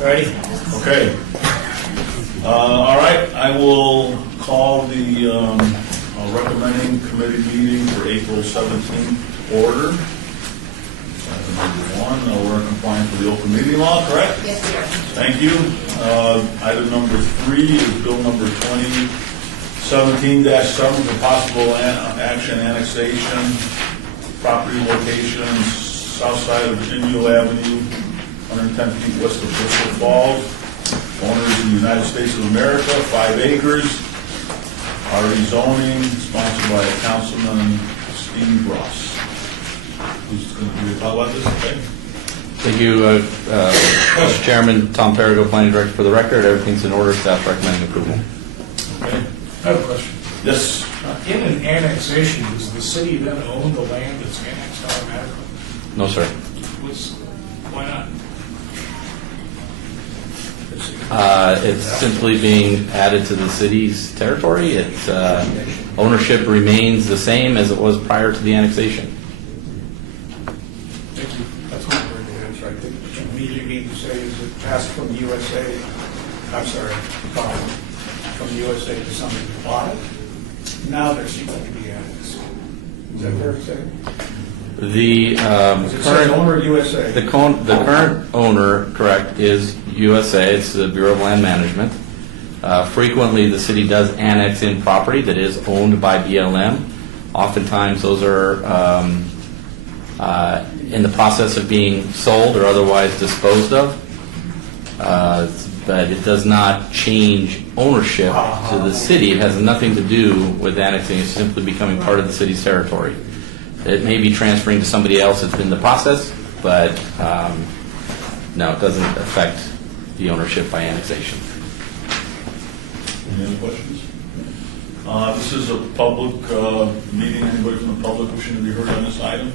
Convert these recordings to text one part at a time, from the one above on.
Ready? Okay. All right, I will call the recommending committee meeting for April 17th order. Item number one, we're in compliance with the open meeting law, correct? Yes, we are. Thank you. Item number 3 is bill number 2017-7 for possible action annexation, property location, south side of Inyo Avenue, 110 feet west of Bristol Falls. Owners in the United States of America, 5 acres. RE zoning, sponsored by Councilman Steve Ross. Who's going to talk about this? Okay. Thank you, Mr. Chairman. Tom Perigo, Planning Director for the record. Everything's in order. Staff recommending approval. Okay. I have a question. Yes. In an annexation, does the city then own the land that's annexed automatically? No, sir. Why not? It's simply being added to the city's territory. Its ownership remains the same as it was prior to the annexation. Thank you. That's what we're going to answer. I think what you immediately mean to say is it passed from the USA, I'm sorry, from the USA to somebody who bought it. Now they're seeking to be annexed. Is that fair to say? The It says owner USA. the current owner, correct, is USA. It's the Bureau of Land Management. Frequently, the city does annex in property that is owned by BLM. Oftentimes, those are in the process of being sold or otherwise disposed of. But it does not change ownership to the city. It has nothing to do with annexing. It's simply becoming part of the city's territory. It may be transferring to somebody else that's in the process, but no, it doesn't affect the ownership by annexation. Any other questions? This is a public meeting. Anybody from the public wishing to be heard on this item?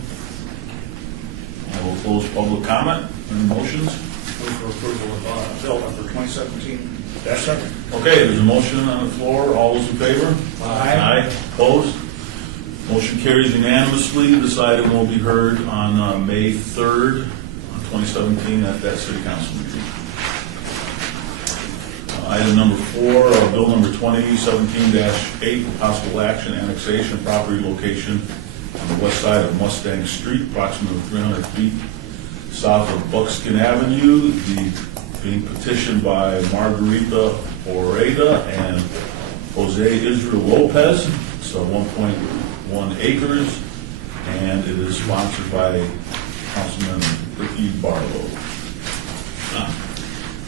I will close public comment. Any motions? Move for approval of bill number 2017-7. Okay, there's a motion on the floor. All those in favor? Aye. Opposed? Motion carries unanimously. This item will be heard on May 3rd, 2017 at that City Council meeting. Item number 4, bill number 2017-8, possible action, annexation, property location on the west side of Mustang Street, approximately 300 feet south of Buckskin Avenue, being petitioned by Margarita Oreda and Jose Israel Lopez. It's 1.1 acres, and it is sponsored by Councilman Ricky Barlow.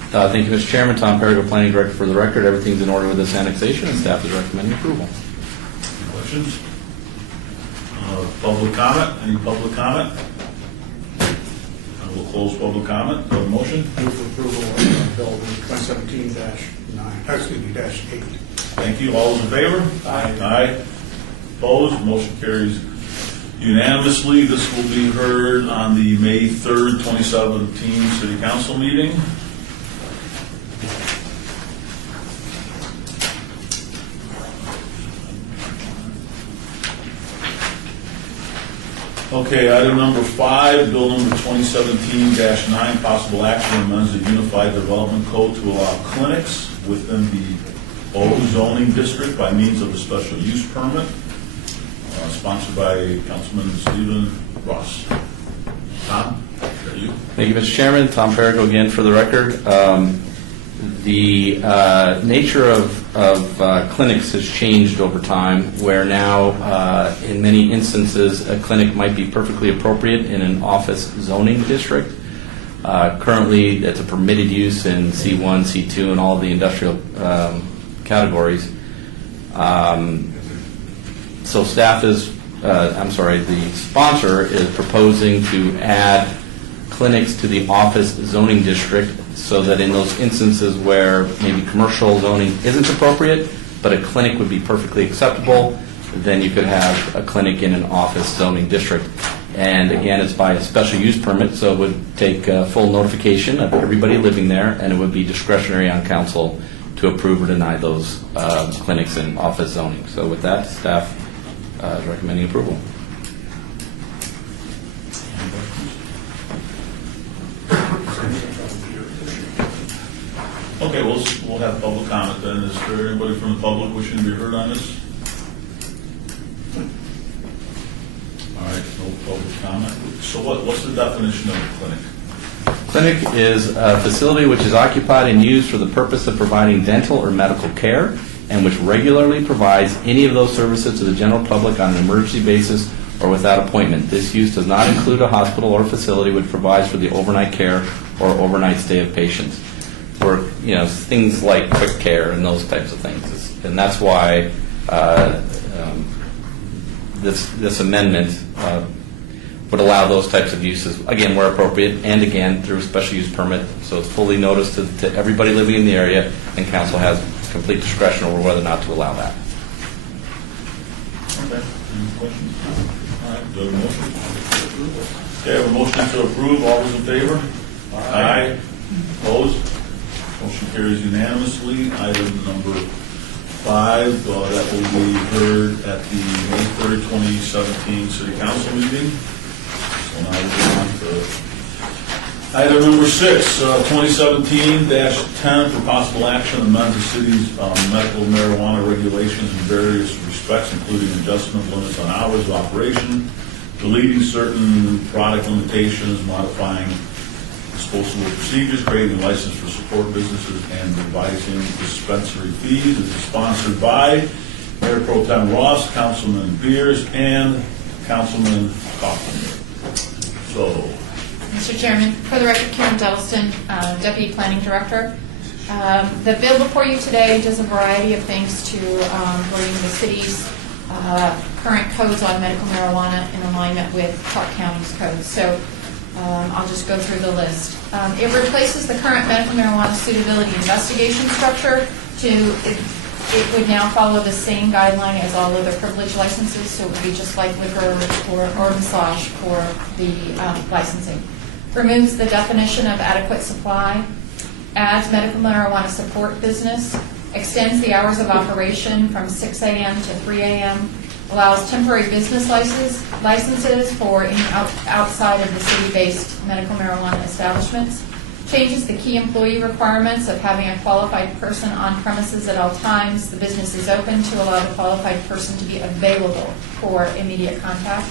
Thank you, Mr. Chairman. Tom Perigo, Planning Director for the record. Everything's in order with this annexation, and staff is recommending approval. Any questions? Public comment? Any public comment? I will close public comment. Do I have a motion? Move for approval of bill number 2017-8. Thank you. All those in favor? Aye. Aye. Opposed? Motion carries unanimously. This will be heard on the May 3rd, 2017 City Council meeting. Okay, item number 5, bill number 2017-9, possible action amends the Unified Development Code to allow clinics within the O zoning district by means of a special use permit, sponsored by Councilman Stephen Ross. Tom, are you? Thank you, Mr. Chairman. Tom Perigo again for the record. The nature of clinics has changed over time, where now, in many instances, a clinic might be perfectly appropriate in an office zoning district. Currently, it's a permitted use in C1, C2, and all of the industrial categories. So staff is, the sponsor is proposing to add clinics to the office zoning district so that in those instances where maybe commercial zoning isn't appropriate, but a clinic would be perfectly acceptable, then you could have a clinic in an office zoning district. And again, it's by a special use permit, so it would take full notification of everybody living there, and it would be discretionary on council to approve or deny those clinics in office zoning. So with that, staff is recommending approval. Okay, we'll have public comment then. Is there anybody from the public wishing to be heard on this? All right, no public comment. So what's the definition of a clinic? Clinic is a facility which is occupied and used for the purpose of providing dental or medical care, and which regularly provides any of those services to the general public on an emergency basis or without appointment. This use does not include a hospital or facility which provides for the overnight care or overnight stay of patients, for things like quick care and those types of things. And that's why this amendment would allow those types of uses, again, where appropriate, and again, through a special use permit. So it's fully noticed to everybody living in the area, and council has complete discretion over whether or not to allow that. Okay, any questions? All right, do I have a motion? Okay, I have a motion to approve. All those in favor? Aye. Opposed? Motion carries unanimously. Item number 5, that will be heard at the May 3rd, 2017 City Council meeting. So now we'll go on to item number 6, 2017-10 for possible action, amend the city's medical marijuana regulations in various respects, including adjustment limits on hours of operation, deleting certain product limitations, modifying disposable procedures, creating a license for support businesses, and revising dispensary fees. It is sponsored by Mayor Pro Tem Ross, Councilman Beers, and Councilman Kaufman. So, Mr. Chairman, for the record, Karen Duddleston, Deputy Planning Director. The bill before you today does a variety of things to bring the city's current codes on medical marijuana in alignment with Clark County's codes. So I'll just go through the list. It replaces the current medical marijuana suitability investigation structure it would now follow the same guideline as all other privilege licenses, so it would be just like liquor or massage for the licensing. Removes the definition of adequate supply, adds medical marijuana support business, extends the hours of operation from 6 a.m. to 3 a.m., allows temporary business licenses for any outside of the city-based medical marijuana establishments, changes the key employee requirements of having a qualified person on premises at all times. The business is open to allow the qualified person to be available for immediate contact.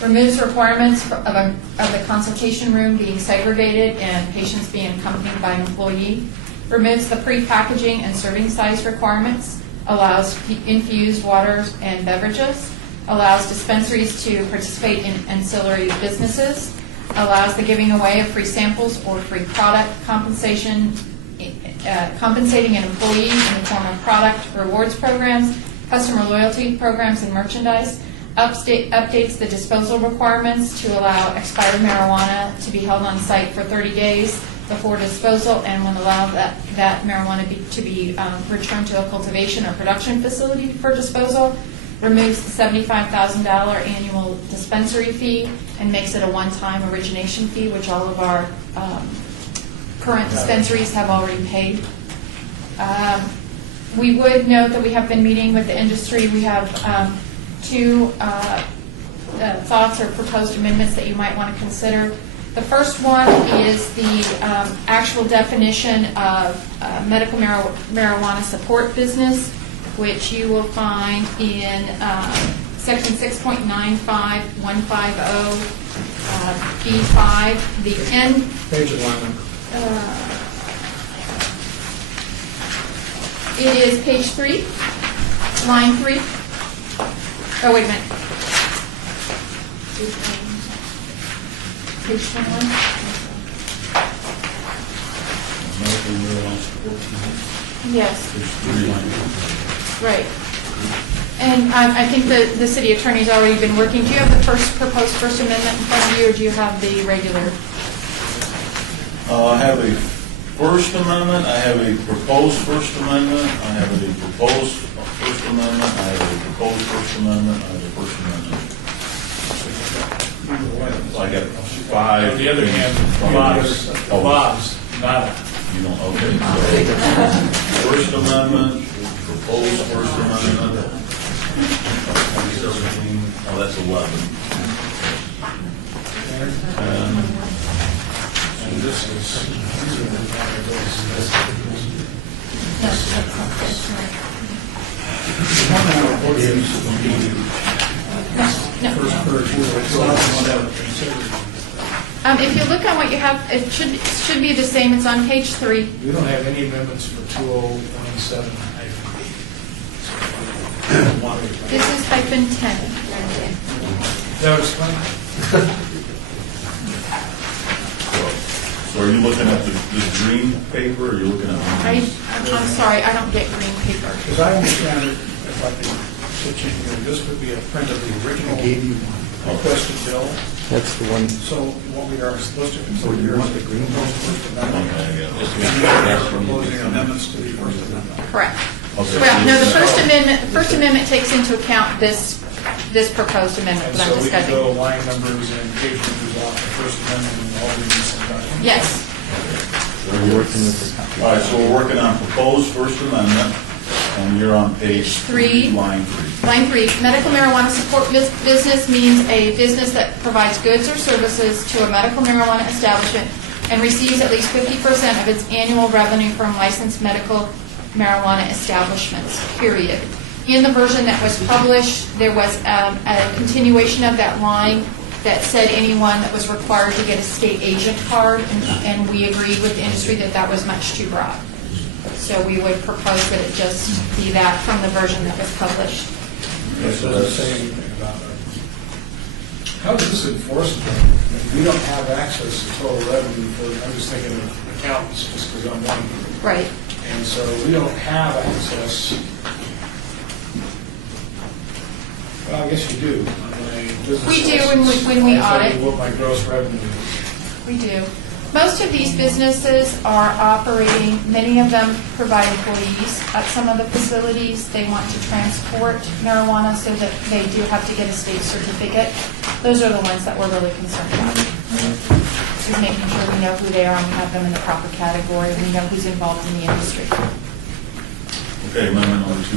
Removes requirements of the consultation room being segregated and patients being accompanied by an employee. Removes the pre-packaging and serving size requirements. Allows infused waters and beverages. Allows dispensaries to participate in ancillary businesses. Allows the giving away of free samples or free product compensating an employee in the form of product rewards programs, customer loyalty programs, and merchandise. Updates the disposal requirements to allow expired marijuana to be held on site for 30 days before disposal, and will allow that marijuana to be returned to a cultivation or production facility for disposal. Removes the $75,000 annual dispensary fee and makes it a one-time origination fee, which all of our current dispensaries have already paid. We would note that we have been meeting with the industry. We have 2 thoughts or proposed amendments that you might want to consider. The first one is the actual definition of medical marijuana support business, which you will find in section 6.95150 B5. The end. Page 11. It is page 3, line 3. Oh, wait a minute. Page 21. medical marijuana support. Yes, There's 3 lines. right. And I think the city attorney's already been working. Do you have the proposed First Amendment in front of you, or do you have the regular? I have a First Amendment, I have a proposed First Amendment, I have a proposed First Amendment, I have a proposed First Amendment, I have a First Amendment. So I got 5. On the other hand, Bob's not. You don't, okay. So First Amendment, proposed First Amendment. 2017, oh, that's 11. And And this is. No. First version, it's not the one that was considered. If you look on what you have, it should be the same. It's on page 3. We don't have any amendments for 2017. This is hyphen 10. That was fine. So are you looking at the green paper, or are you looking at? I'm sorry, I don't get green paper. Because I understand it, if I can switch in here, this would be a print of the original requested bill. That's the one. So what we are supposed to consider here is the green First Amendment. Okay, yeah. And we are proposing amendments to the First Amendment. Correct. Okay, Well, so no, the this- First Amendment takes into accont this proposed amendment And that I'm so we can discussing. go line numbers and page numbers off the First Amendment and all read the same document. Yes. Are you working with this copy? All right, so we're working on proposed First Amendment, and you're on page Three. 3, line 3. Line 3, medical marijuana support business means a business that provides goods or services to a medical marijuana establishment and receives at least 50% of its annual revenue from licensed medical marijuana establishments, period. In the version that was published, there was a continuation of that line that said anyone that was required to get a state agent card, and we agreed with the industry that that was much too broad. So we would propose that it just be that from the version that was published. This doesn't say anything about it. How is this enforced? If we don't have access to total revenue for, I'm just thinking of accountants, just because I'm one. Right. And so we don't have access. Well, I guess you do. On my business We do license, when we I tell audit. you what my gross revenue is. We do. Most of these businesses are operating, many of them provide employees at some of the facilities. They want to transport marijuana so that they do have to get a state certificate. Those are the ones that we're really concerned about. Is making sure we know who they are and we have them in the proper category and we know who's involved in the industry. Okay, amendment number 2.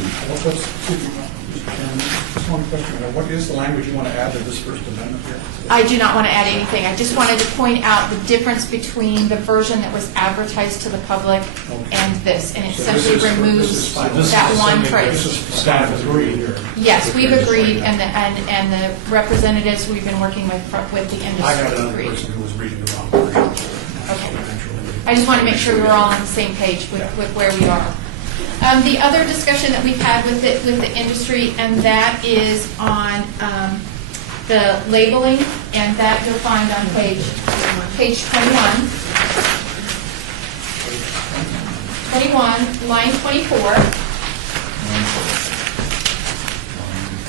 Mr. Chairman, just one question. What is the language you want to add to this First Amendment here? I do not want to add anything. I just wanted to point out the difference between the version that was advertised to the public and this, and it So this simply is- removes this is fine. that one This phrase. is staff is agreed here. Yes, we've agreed, and the representatives we've been working with the industry I got another agreed. person who was reading the wrong version. Okay. I just want to make sure we're all on the same page with where we are. The other discussion that we've had with the industry, and that is on the labeling, and that you'll find on page 21. 21, line 24.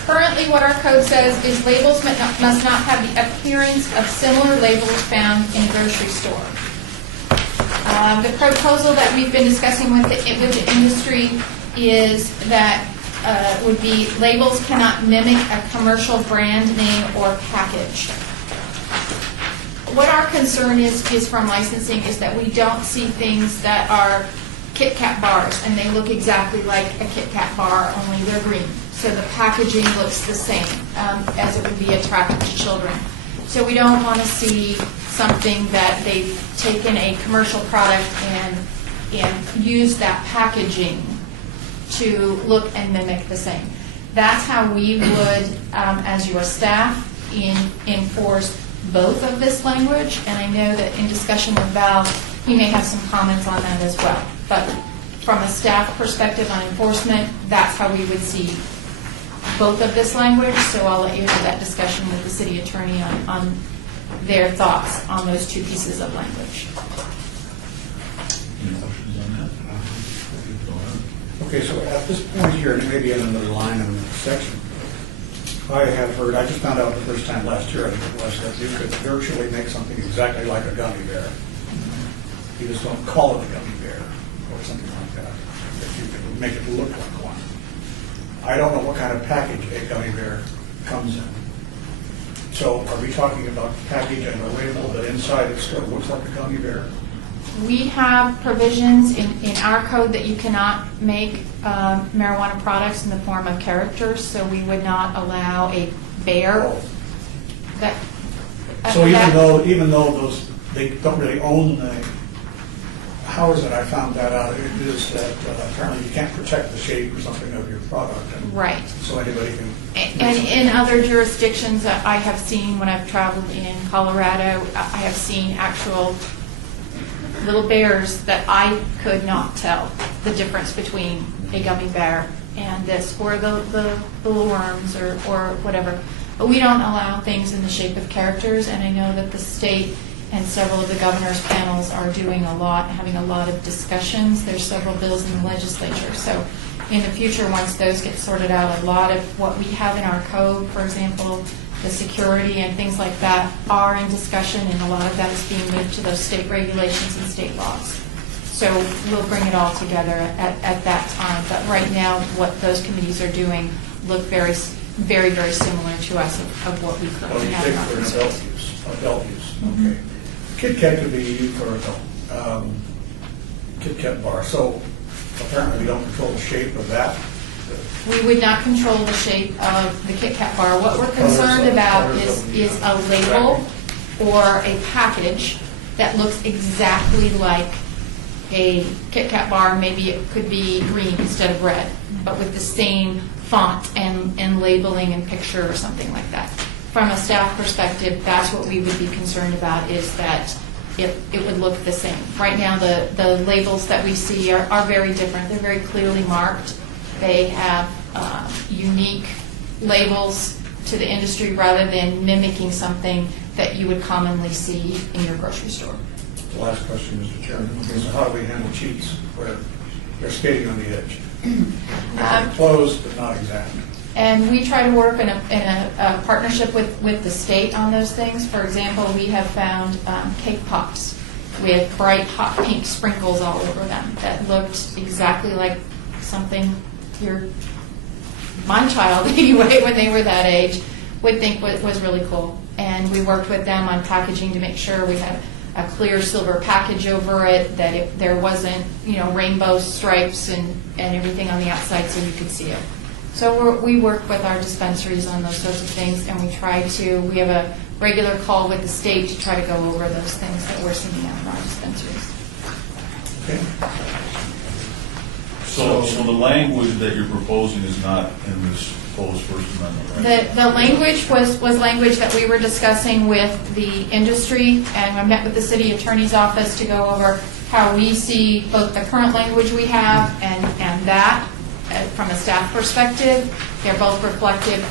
Currently, what our code says is labels must not have the appearance of similar labels found in a grocery store. The proposal that we've been discussing with the industry is that would be labels cannot mimic a commercial brand name or package. What our concern is from licensing is that we don't see things that are Kit Kat bars and they look exactly like a Kit Kat bar, only they're green. So the packaging looks the same as it would be attractive to children. So we don't want to see something that they've taken a commercial product and used that packaging to look and mimic the same. That's how we would, as your staff, enforce both of this language. And I know that in discussion with Val, he may have some comments on that as well. But from a staff perspective on enforcement, that's how we would see both of this language. So I'll let you have that discussion with the city attorney on their thoughts on those two pieces of language. Any questions on that? Go ahead. Okay, so at this point here, and maybe in another line in the section, I have heard, I just found out the first time last year, I think it was, that you could virtually make something exactly like a gummy bear. You just don't call it a gummy bear or something like that. That you could make it look like one. I don't know what kind of package a gummy bear comes in. So are we talking about package and a label that inside it still looks like a gummy bear? We have provisions in our code that you cannot make marijuana products in the form of characters, so we would not allow a bear. That, So that- even though those, they don't really own the, How is it I found that out? It is that apparently you can't protect the shape or something of your product. And Right. so anybody can. And in other jurisdictions that I have seen when I've traveled in Colorado, I have seen actual little bears that I could not tell the difference between a gummy bear and this, or the little worms or whatever. But we don't allow things in the shape of characters, and I know that the state and several of the governor's panels are doing a lot, having a lot of discussions. There's several bills in the legislature. So in the future, once those get sorted out, a lot of what we have in our code, for example, the security and things like that, are in discussion, and a lot of that is being moved to those state regulations and state laws. So we'll bring it all together at that time. But right now, what those committees are doing look very, very, very similar to us of what we Well, currently you have in take our for an facilities. adult use, okay. Kit Kat could be used for adult, Kit Kat bar, so apparently we don't control the shape of that. We would not control the shape of the Kit Kat bar. What we're concerned about is a label or a package that looks exactly like a Kit Kat bar. Maybe it could be green instead of red, but with the same font and labeling and picture or something like that. From a staff perspective, that's what we would be concerned about, is that it would look the same. Right now, the labels that we see are very different. They're very clearly marked. They have unique labels to the industry rather than mimicking something that you would commonly see in your grocery store. The last question, Mr. Chairman, is how do we handle cheats where they're skating on the edge? Close, but not exact. And we try to work in a partnership with the state on those things. For example, we have found cake pops with bright hot pink sprinkles all over them that looked exactly like something my child anyway, when they were that age, would think was really cool. And we worked with them on packaging to make sure we had a clear silver package over it, that there wasn't, rainbow stripes and everything on the outside so you could see it. So we work with our dispensaries on those sorts of things, and we have a regular call with the state to try to go over those things that we're seeing out in our dispensaries. Okay. So the language that you're proposing is not in this proposed First Amendment, right? The language was language that we were discussing with the industry, and I met with the city attorney's office to go over how we see both the current language we have and that from a staff perspective. They're both reflective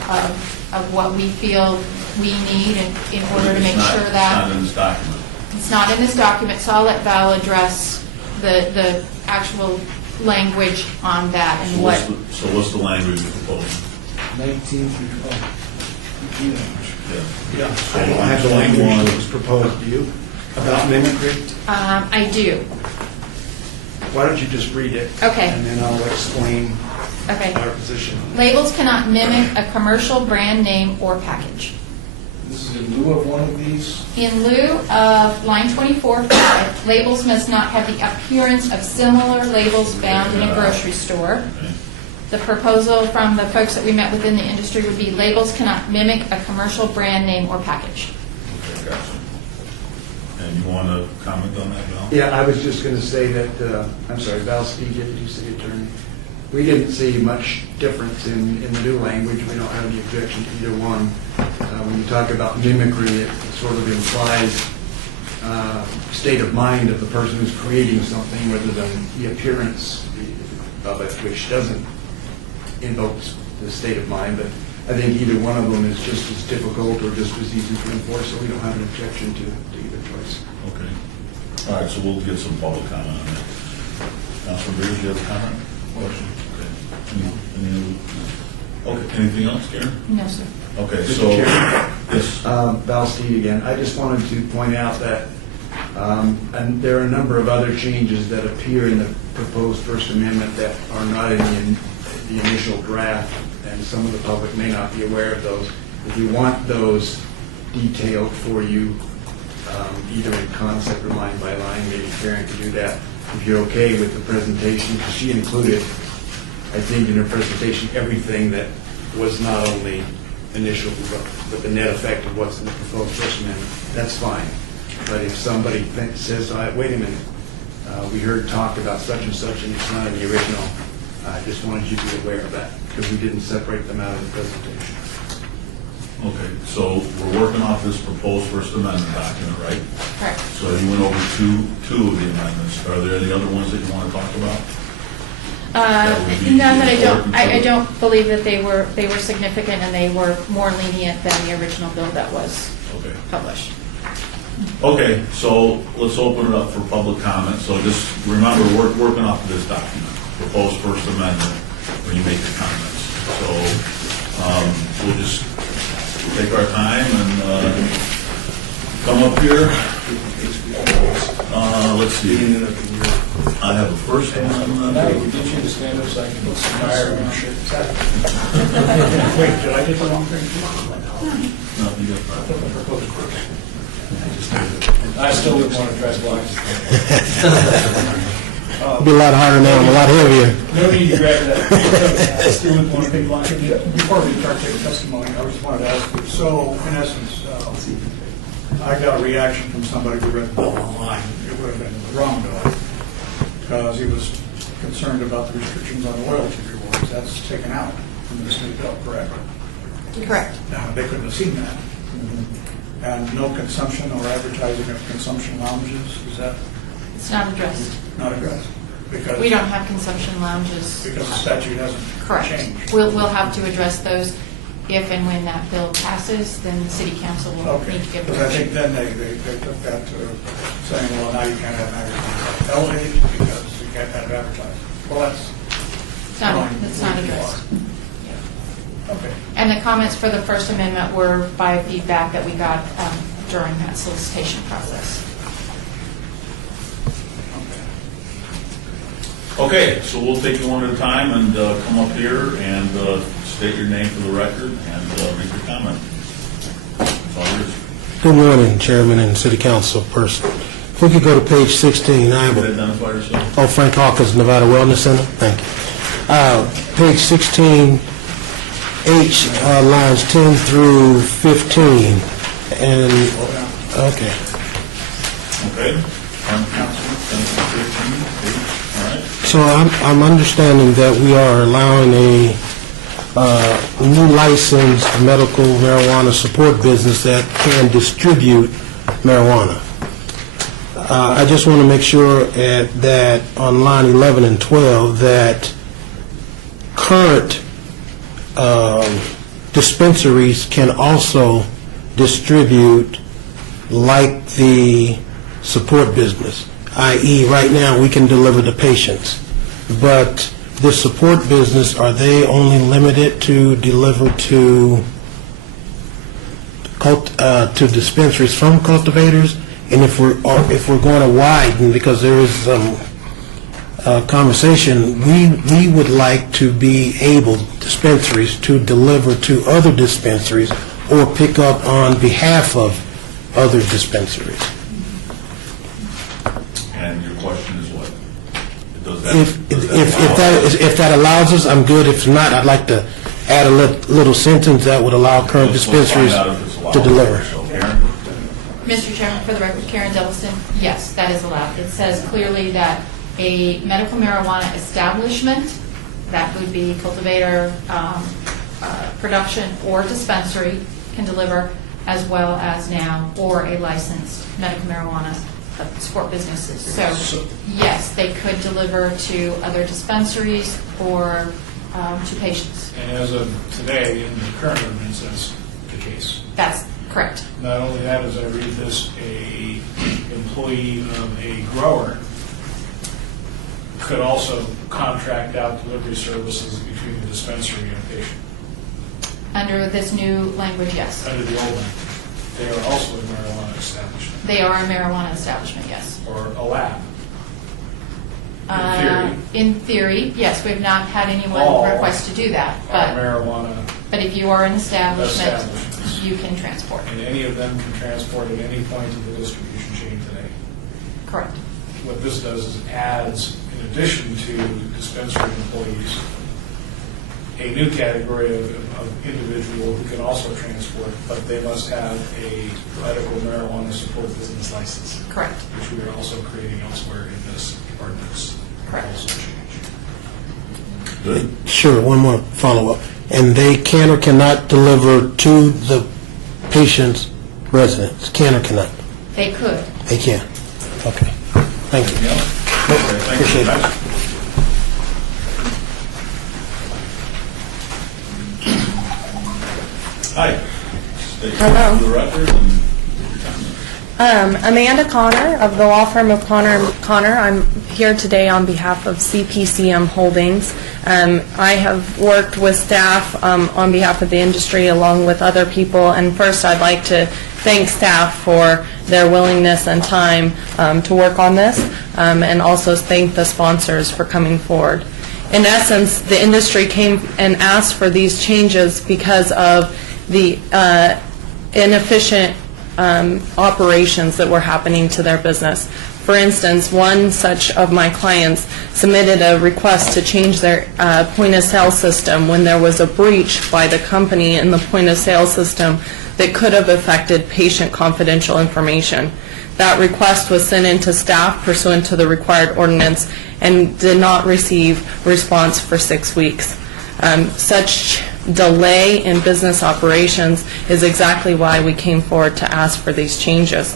of what we feel we need in order to make sure that. It's not in this document. It's not in this document, so I'll let Val address the actual language on that and So what. what's the language you're proposing? 19 through 12. Yeah. I don't have the language that was proposed, do you? About mimicry? I do. Why don't you just read it? Okay. And then I'll explain Okay. our position. Labels cannot mimic a commercial brand name or package. This is in lieu of one of these? In lieu of line 24, labels must not have the appearance of similar labels found in a grocery store. Okay. The proposal from the folks that we met with in the industry would be labels cannot mimic a commercial brand name or package. Okay, gotcha. And you want to comment on that, Val? Yeah, I was just going to say that, I'm sorry, Val Steed, Deputy City Attorney. We didn't see much difference in the new language. We don't have any objection to either one. When you talk about mimicry, it sort of implies state of mind of the person who's creating something rather than the appearance of it, which doesn't invoke the state of mind. But I think either one of them is just as difficult or just as easy to enforce, so we don't have an objection to either choice. Okay. All right, so we'll get some public comment on that. Councilor Beers, do you have a comment? Question? Okay, anything else, Karen? No, sir. Okay, Mr. so, Chairman? yes, Val Steed again. I just wanted to point out that and there are a number of other changes that appear in the proposed First Amendment that are not in the initial draft, and some of the public may not be aware of those. If you want those detailed for you, either in concept or line by line, maybe Karen could do that. If you're okay with the presentation, because she included, I think, in her presentation, everything that was not only initial, but the net effect of what's in the proposed First Amendment. That's fine. But if somebody says, wait a minute, we heard talk about such and such, and it's not in the original. I just wanted you to be aware of that, because we didn't separate them out of the presentation. Okay, so we're working off this proposed First Amendment document, right? Correct. So you went over two of the amendments. Are there any other ones that you want to talk about? That would be None that I don't, important I to- don't believe that they were significant, and they were more lenient than the original bill that was Okay. published. Okay, so let's open it up for public comment. So just remember, we're working off of this document, proposed First Amendment, when you make your comments. So we'll just take our time and come up here. Let's see. I have a first one. Now, we get you to stand up so I can put some fire on your shirt. Wait, did I get the wrong thing? No, you got that. I still wouldn't want to dress black. It'll be a lot harder now, and a lot heavier. No need to grab that. I still wouldn't want to take long. Before we start taking testimony, I just wanted to ask you, so in essence, I got a reaction from somebody who read the bill online. It would have been the wrong bill, because he was concerned about the restrictions on loyalty rewards. That's taken out from this new bill, correct? Correct. Now, they couldn't have seen that. And no consumption or advertising of consumption lounges, is that It's not addressed. not addressed? Because We don't have consumption lounges. Because the statute hasn't Correct. changed. We'll have to address those if and when that bill passes, then the city council will Okay, need to give because I think direction. then they took that to saying, well, now you can't have advertising elevated because you can't have advertising. Well, that's. It's not addressed. Okay. And the comments for the First Amendment were by feedback that we got during that solicitation process. Okay, so we'll take you one at a time and come up here and state your name for the record and make your comment. It's all yours. Good morning, Chairman and City Council person. If we could go to page 16, I You have can identify yourself. Oh, Frank Hawkins, Nevada Wellness Center. Thank you. Page 16, H, lines 10 through 15. And, okay. Okay. 10 to 15, all right. So I'm understanding that we are allowing a new licensed medical marijuana support business that can distribute marijuana. I just want to make sure that on line 11 and 12, that current dispensaries can also distribute like the support business, i.e. right now we can deliver to patients. But the support business, are they only limited to deliver to dispensaries from cultivators? And if we're going to widen, because there is some conversation, we would like to be able, dispensaries, to deliver to other dispensaries or pick up on behalf of other dispensaries. And your question is what? Does that- If that allows us, I'm good. If not, I'd like to add a little sentence that would allow current Let's find dispensaries out if it's allowed. to deliver. So, Karen? Mr. Chairman, for the record, Karen Delliston, yes, that is allowed. It says clearly that a medical marijuana establishment, that would be cultivator, production, or dispensary, can deliver, as well as now, or a licensed medical marijuana support businesses. So, yes, they could deliver to other dispensaries or to patients. And as of today, in the current ordinance, that's the case. That's correct. Not only that, as I read this, a employee of a grower could also contract out delivery services between the dispensary and a patient. Under this new language, yes. Under the old one, they are also a marijuana establishment, They are a marijuana establishment, yes. or a lab. In theory. In theory, yes. We've not had anyone All request to do that, Are but marijuana, if you are an establishment, Establishments. you can transport. and any of them can transport at any point in the distribution chain today. Correct. What this does is it adds, in addition to dispensary employees, a new category of individual who can also transport, but they must have a medical marijuana support business license, Correct. which we are also creating elsewhere in this ordinance Correct. also change. Good. Sure, one more follow-up. And they can or cannot deliver to the patient's residence? Can or cannot? They could. They can. Okay. Thank you. Anything else? Okay, thank you, Appreciate it. guys. Hi. State your name Hello. for the record and Amanda Connor of the law firm of Connor & Connor. I'm here today on behalf of CPCM Holdings. I have worked with staff on behalf of the industry along with other people, and first I'd like to thank staff for their willingness and time to work on this, and also thank the sponsors for coming forward. In essence, the industry came and asked for these changes because of the inefficient operations that were happening to their business. For instance, one such of my clients submitted a request to change their point-of-sale system when there was a breach by the company in the point-of-sale system that could have affected patient confidential information. That request was sent into staff pursuant to the required ordinance and did not receive response for 6 weeks. Such delay in business operations is exactly why we came forward to ask for these changes.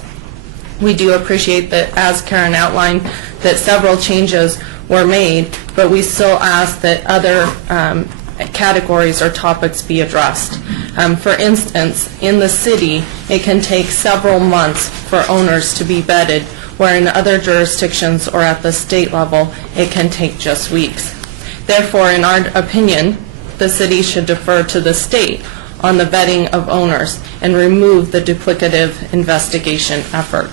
We do appreciate that, as Karen outlined, that several changes were made, but we still ask that other categories or topics be addressed. For instance, in the city, it can take several months for owners to be vetted, where in other jurisdictions or at the state level, it can take just weeks. Therefore, in our opinion, the city should defer to the state on the vetting of owners and remove the duplicative investigation effort.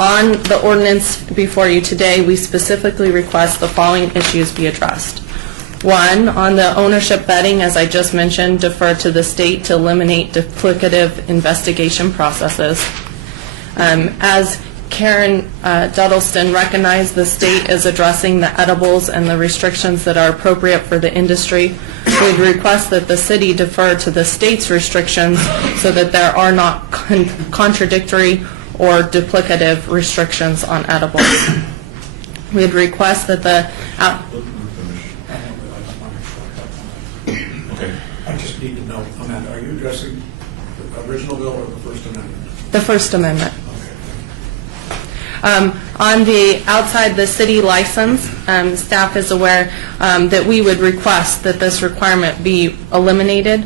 On the ordinance before you today, we specifically request the following issues be addressed. One, on the ownership vetting, as I just mentioned, defer to the state to eliminate duplicative investigation processes. As Karen Duddleston recognized, the state is addressing the edibles and the restrictions that are appropriate for the industry. We'd request that the city defer to the state's restrictions so that there are not contradictory or duplicative restrictions on edibles. We'd request that the Okay. I just need to know, Amanda, are you addressing the original bill or the First Amendment? the First Amendment. Okay. On the outside the city license, staff is aware that we would request that this requirement be eliminated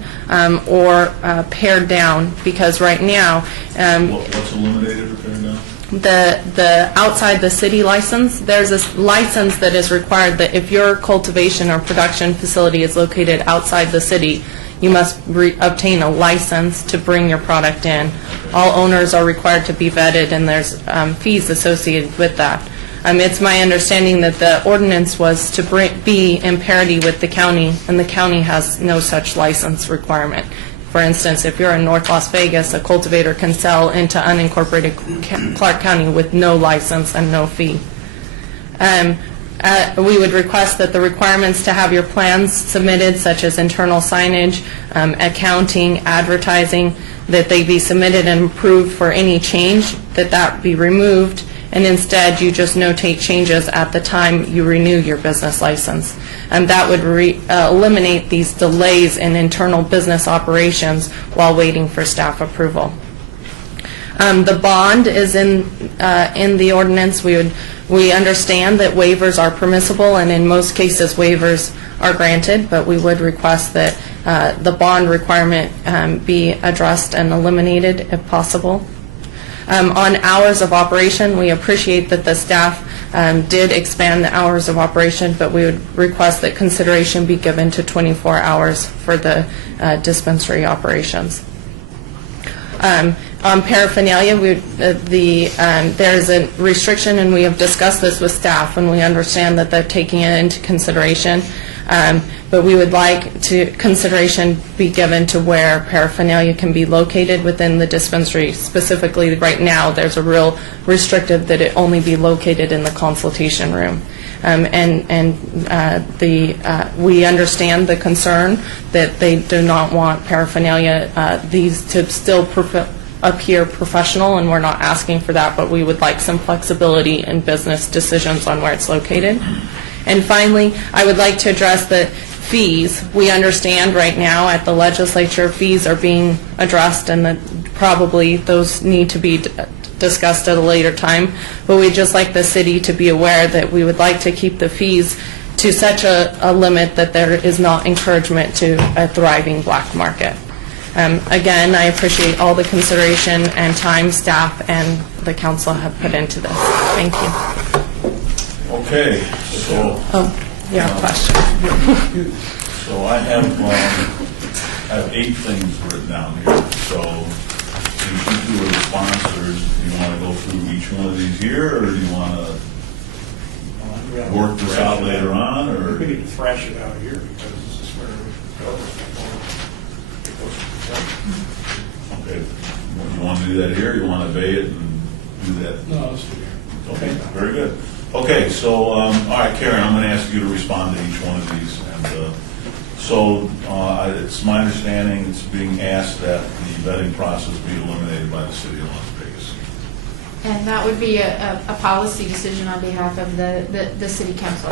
or pared down, because right now What's eliminated or pared down? the outside the city license, there's a license that is required that if your cultivation or production facility is located outside the city, you must obtain a license to bring your product in. All owners are required to be vetted, and there's fees associated with that. It's my understanding that the ordinance was to be in parity with the county, and the county has no such license requirement. For instance, if you're in North Las Vegas, a cultivator can sell into unincorporated Clark County with no license and no fee. We would request that the requirements to have your plans submitted, such as internal signage, accounting, advertising, that they be submitted and approved for any change, that be removed, and instead you just notate changes at the time you renew your business license. And that would eliminate these delays in internal business operations while waiting for staff approval. The bond is in the ordinance. We understand that waivers are permissible, and in most cases waivers are granted, but we would request that the bond requirement be addressed and eliminated if possible. On hours of operation, we appreciate that the staff did expand the hours of operation, but we would request that consideration be given to 24 hours for the dispensary operations. On paraphernalia, there's a restriction, and we have discussed this with staff, and we understand that they're taking it into consideration. But we would like consideration be given to where paraphernalia can be located within the dispensary. Specifically, right now, there's a real restrictive that it only be located in the consultation room. We understand the concern that they do not want paraphernalia, these to still appear professional, and we're not asking for that, but we would like some flexibility in business decisions on where it's located. And finally, I would like to address the fees. We understand right now at the legislature, fees are being addressed, and that probably those need to be discussed at a later time. But we'd just like the city to be aware that we would like to keep the fees to such a limit that there is not encouragement to a thriving black market. Again, I appreciate all the consideration and time staff and the council have put into this. Thank you. Okay, so, Yeah, question. so I have 8 things written down here. So since you two are the sponsors, do you want to go through each one of these here, or do you want to work this out later on, or? We need to thrash it out here because this is where it goes before it goes to the Okay, you want to do that here, you want to obey it and do that? No, let's do it. Okay, very good. Okay, so, all right, Karen, I'm going to ask you to respond to each one of these. And so it's my understanding it's being asked that the vetting process be eliminated by the city of Las Vegas. And that would be a policy decision on behalf of the city council.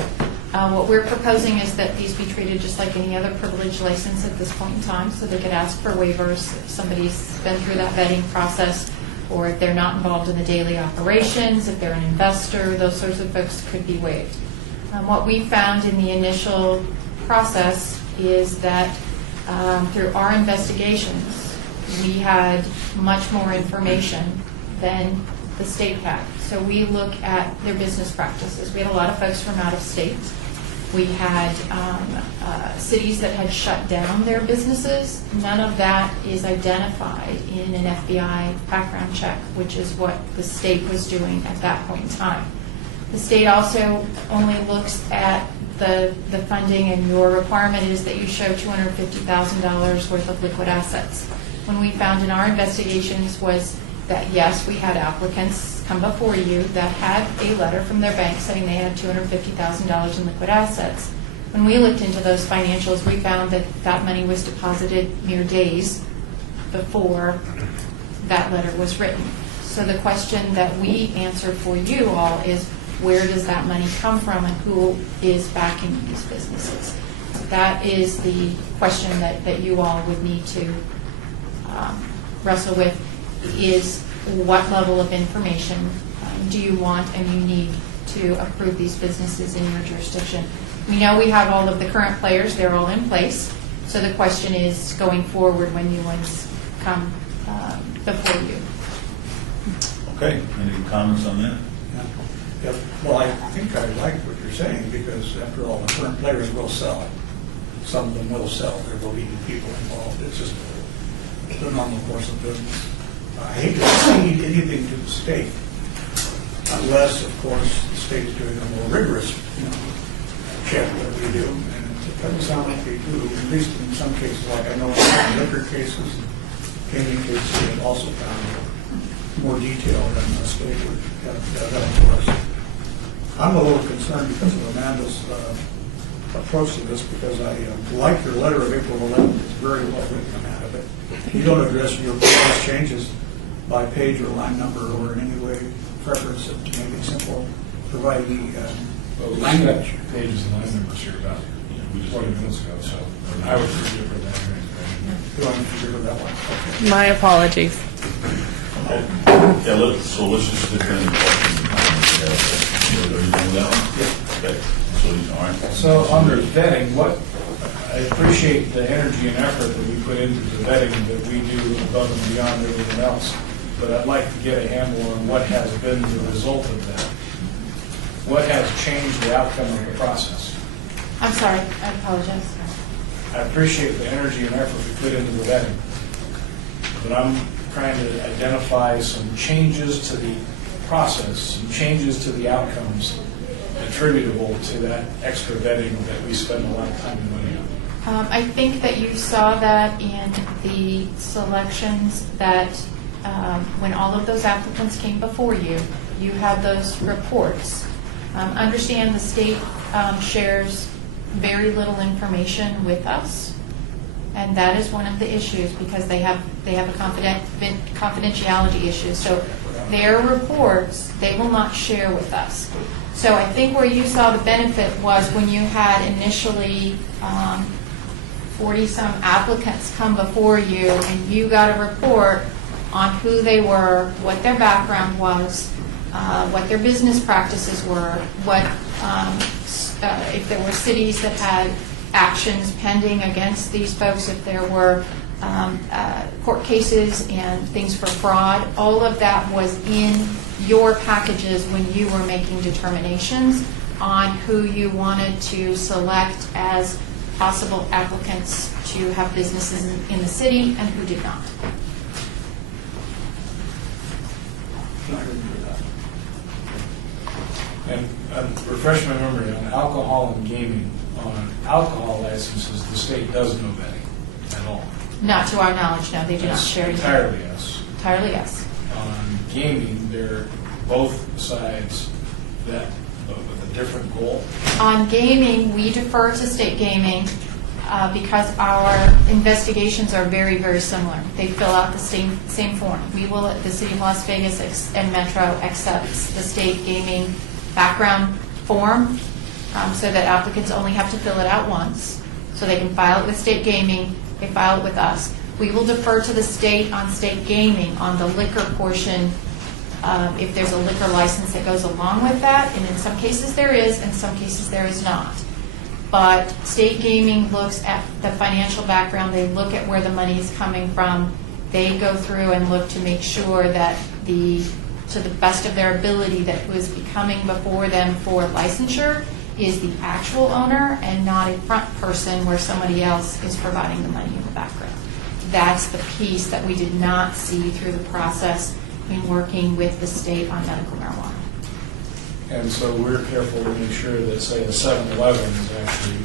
What we're proposing is that these be treated just like any other privilege license at this point in time, so they could ask for waivers if somebody's been through that vetting process, or if they're not involved in the daily operations, if they're an investor, those sorts of folks could be waived. What we found in the initial process is that through our investigations, we had much more information than the state had. So we look at their business practices. We had a lot of folks from out of state. We had cities that had shut down their businesses. None of that is identified in an FBI background check, which is what the state was doing at that point in time. The state also only looks at the funding, and your requirement is that you show $250,000 worth of liquid assets. When we found in our investigations was that, yes, we had applicants come before you that had a letter from their bank saying they had $250,000 in liquid assets. When we looked into those financials, we found that that money was deposited mere days before that letter was written. So the question that we answered for you all is, where does that money come from and who is backing these businesses? That is the question that you all would need to wrestle with, is what level of information do you want and you need to approve these businesses in your jurisdiction. We know we have all of the current players, they're all in place, so the question is going forward when new ones come before you. Okay, any comments on that? Yep. Well, I think I like what you're saying, because after all, the current players will sell. Some of them will sell. There will be people involved. It's just the normal course of business. I hate to cede anything to the state, unless, of course, the state is doing a more rigorous, check that we do. And it doesn't sound like they do, at least in some cases, like I know in some liquor cases, gaming cases, they've also found more detail than the state would have for us. I'm a little concerned because of Amanda's approach to this, because I like your letter of April 11th. It's very well written, Amanda, but you don't address your proposed changes by page or line number or in any way preference it to make it simple, providing language. Pages and line numbers here about 20 minutes ago, so I would forgive for that information. Do I need to figure that one? Okay. My apologies. Okay. Yeah, so let's just stick in the questions and comments. Are you doing that one? Yeah. Okay. So, all right. So under vetting, I appreciate the energy and effort that we put into the vetting that we do above and beyond everything else, but I'd like to get a handle on what has been the result of that. What has changed the outcome of the process? I'm sorry, I apologize. I appreciate the energy and effort we put into the vetting, but I'm trying to identify some changes to the process, some changes to the outcomes attributable to that extra vetting that we spend a lot of time and money on. I think that you saw that in the selections that when all of those applicants came before you, you had those reports. Understand the state shares very little information with us. And that is one of the issues, because they have a confidentiality issue. So their reports, they will not share with us. So I think where you saw the benefit was when you had initially 40-some applicants come before you, and you got a report on who they were, what their background was, what their business practices were, what if there were cities that had actions pending against these folks, if there were court cases and things for fraud. All of that was in your packages when you were making determinations on who you wanted to select as possible applicants to have businesses in the city and who did not. And refresh my memory on alcohol and gaming. On alcohol licenses, the state does no vetting at all. Not to our knowledge, no, they do not share anything. Entirely yes. Entirely yes. On gaming, they're both sides vet, but with a different goal. On gaming, we defer to state gaming because our investigations are very, very similar. They fill out the same form. We will, the City of Las Vegas and Metro accepts the state gaming background form so that applicants only have to fill it out once. So they can file it with state gaming, they file it with us. We will defer to the state on state gaming on the liquor portion if there's a liquor license that goes along with that, and in some cases there is, in some cases there is not. But state gaming looks at the financial background, they look at where the money is coming from, they go through and look to make sure that to the best of their ability, that who is coming before them for licensure is the actual owner and not a front person where somebody else is providing the money in the background. That's the piece that we did not see through the process in working with the state on medical marijuana. And so we're careful to make sure that, say, the 7-Eleven is actually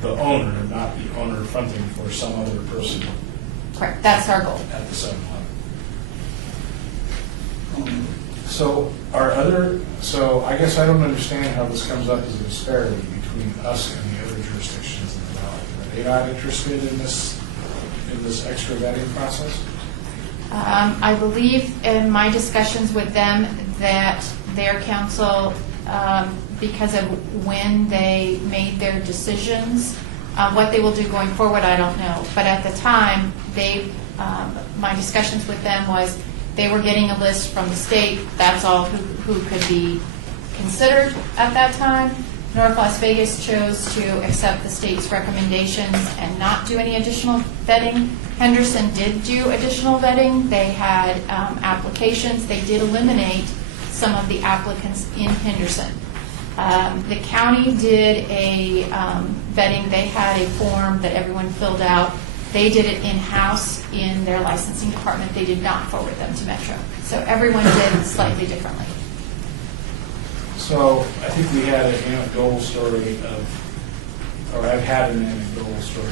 the owner and not the owner fronting for some other person Correct, that's our goal. at the 7-Eleven. So I guess I don't understand how this comes up as a disparity between us and the other jurisdictions in the valley. Are they not interested in this extra vetting process? I believe in my discussions with them that their council, because of when they made their decisions, what they will do going forward, I don't know. But at the time, my discussions with them was they were getting a list from the state. That's all who could be considered at that time. North Las Vegas chose to accept the state's recommendations and not do any additional vetting. Henderson did do additional vetting. They had applications. They did eliminate some of the applicants in Henderson. The county did a vetting. They had a form that everyone filled out. They did it in-house in their licensing department. They did not forward them to Metro. So everyone did it slightly differently. So I think we had an anecdotal story or I've had an anecdotal story,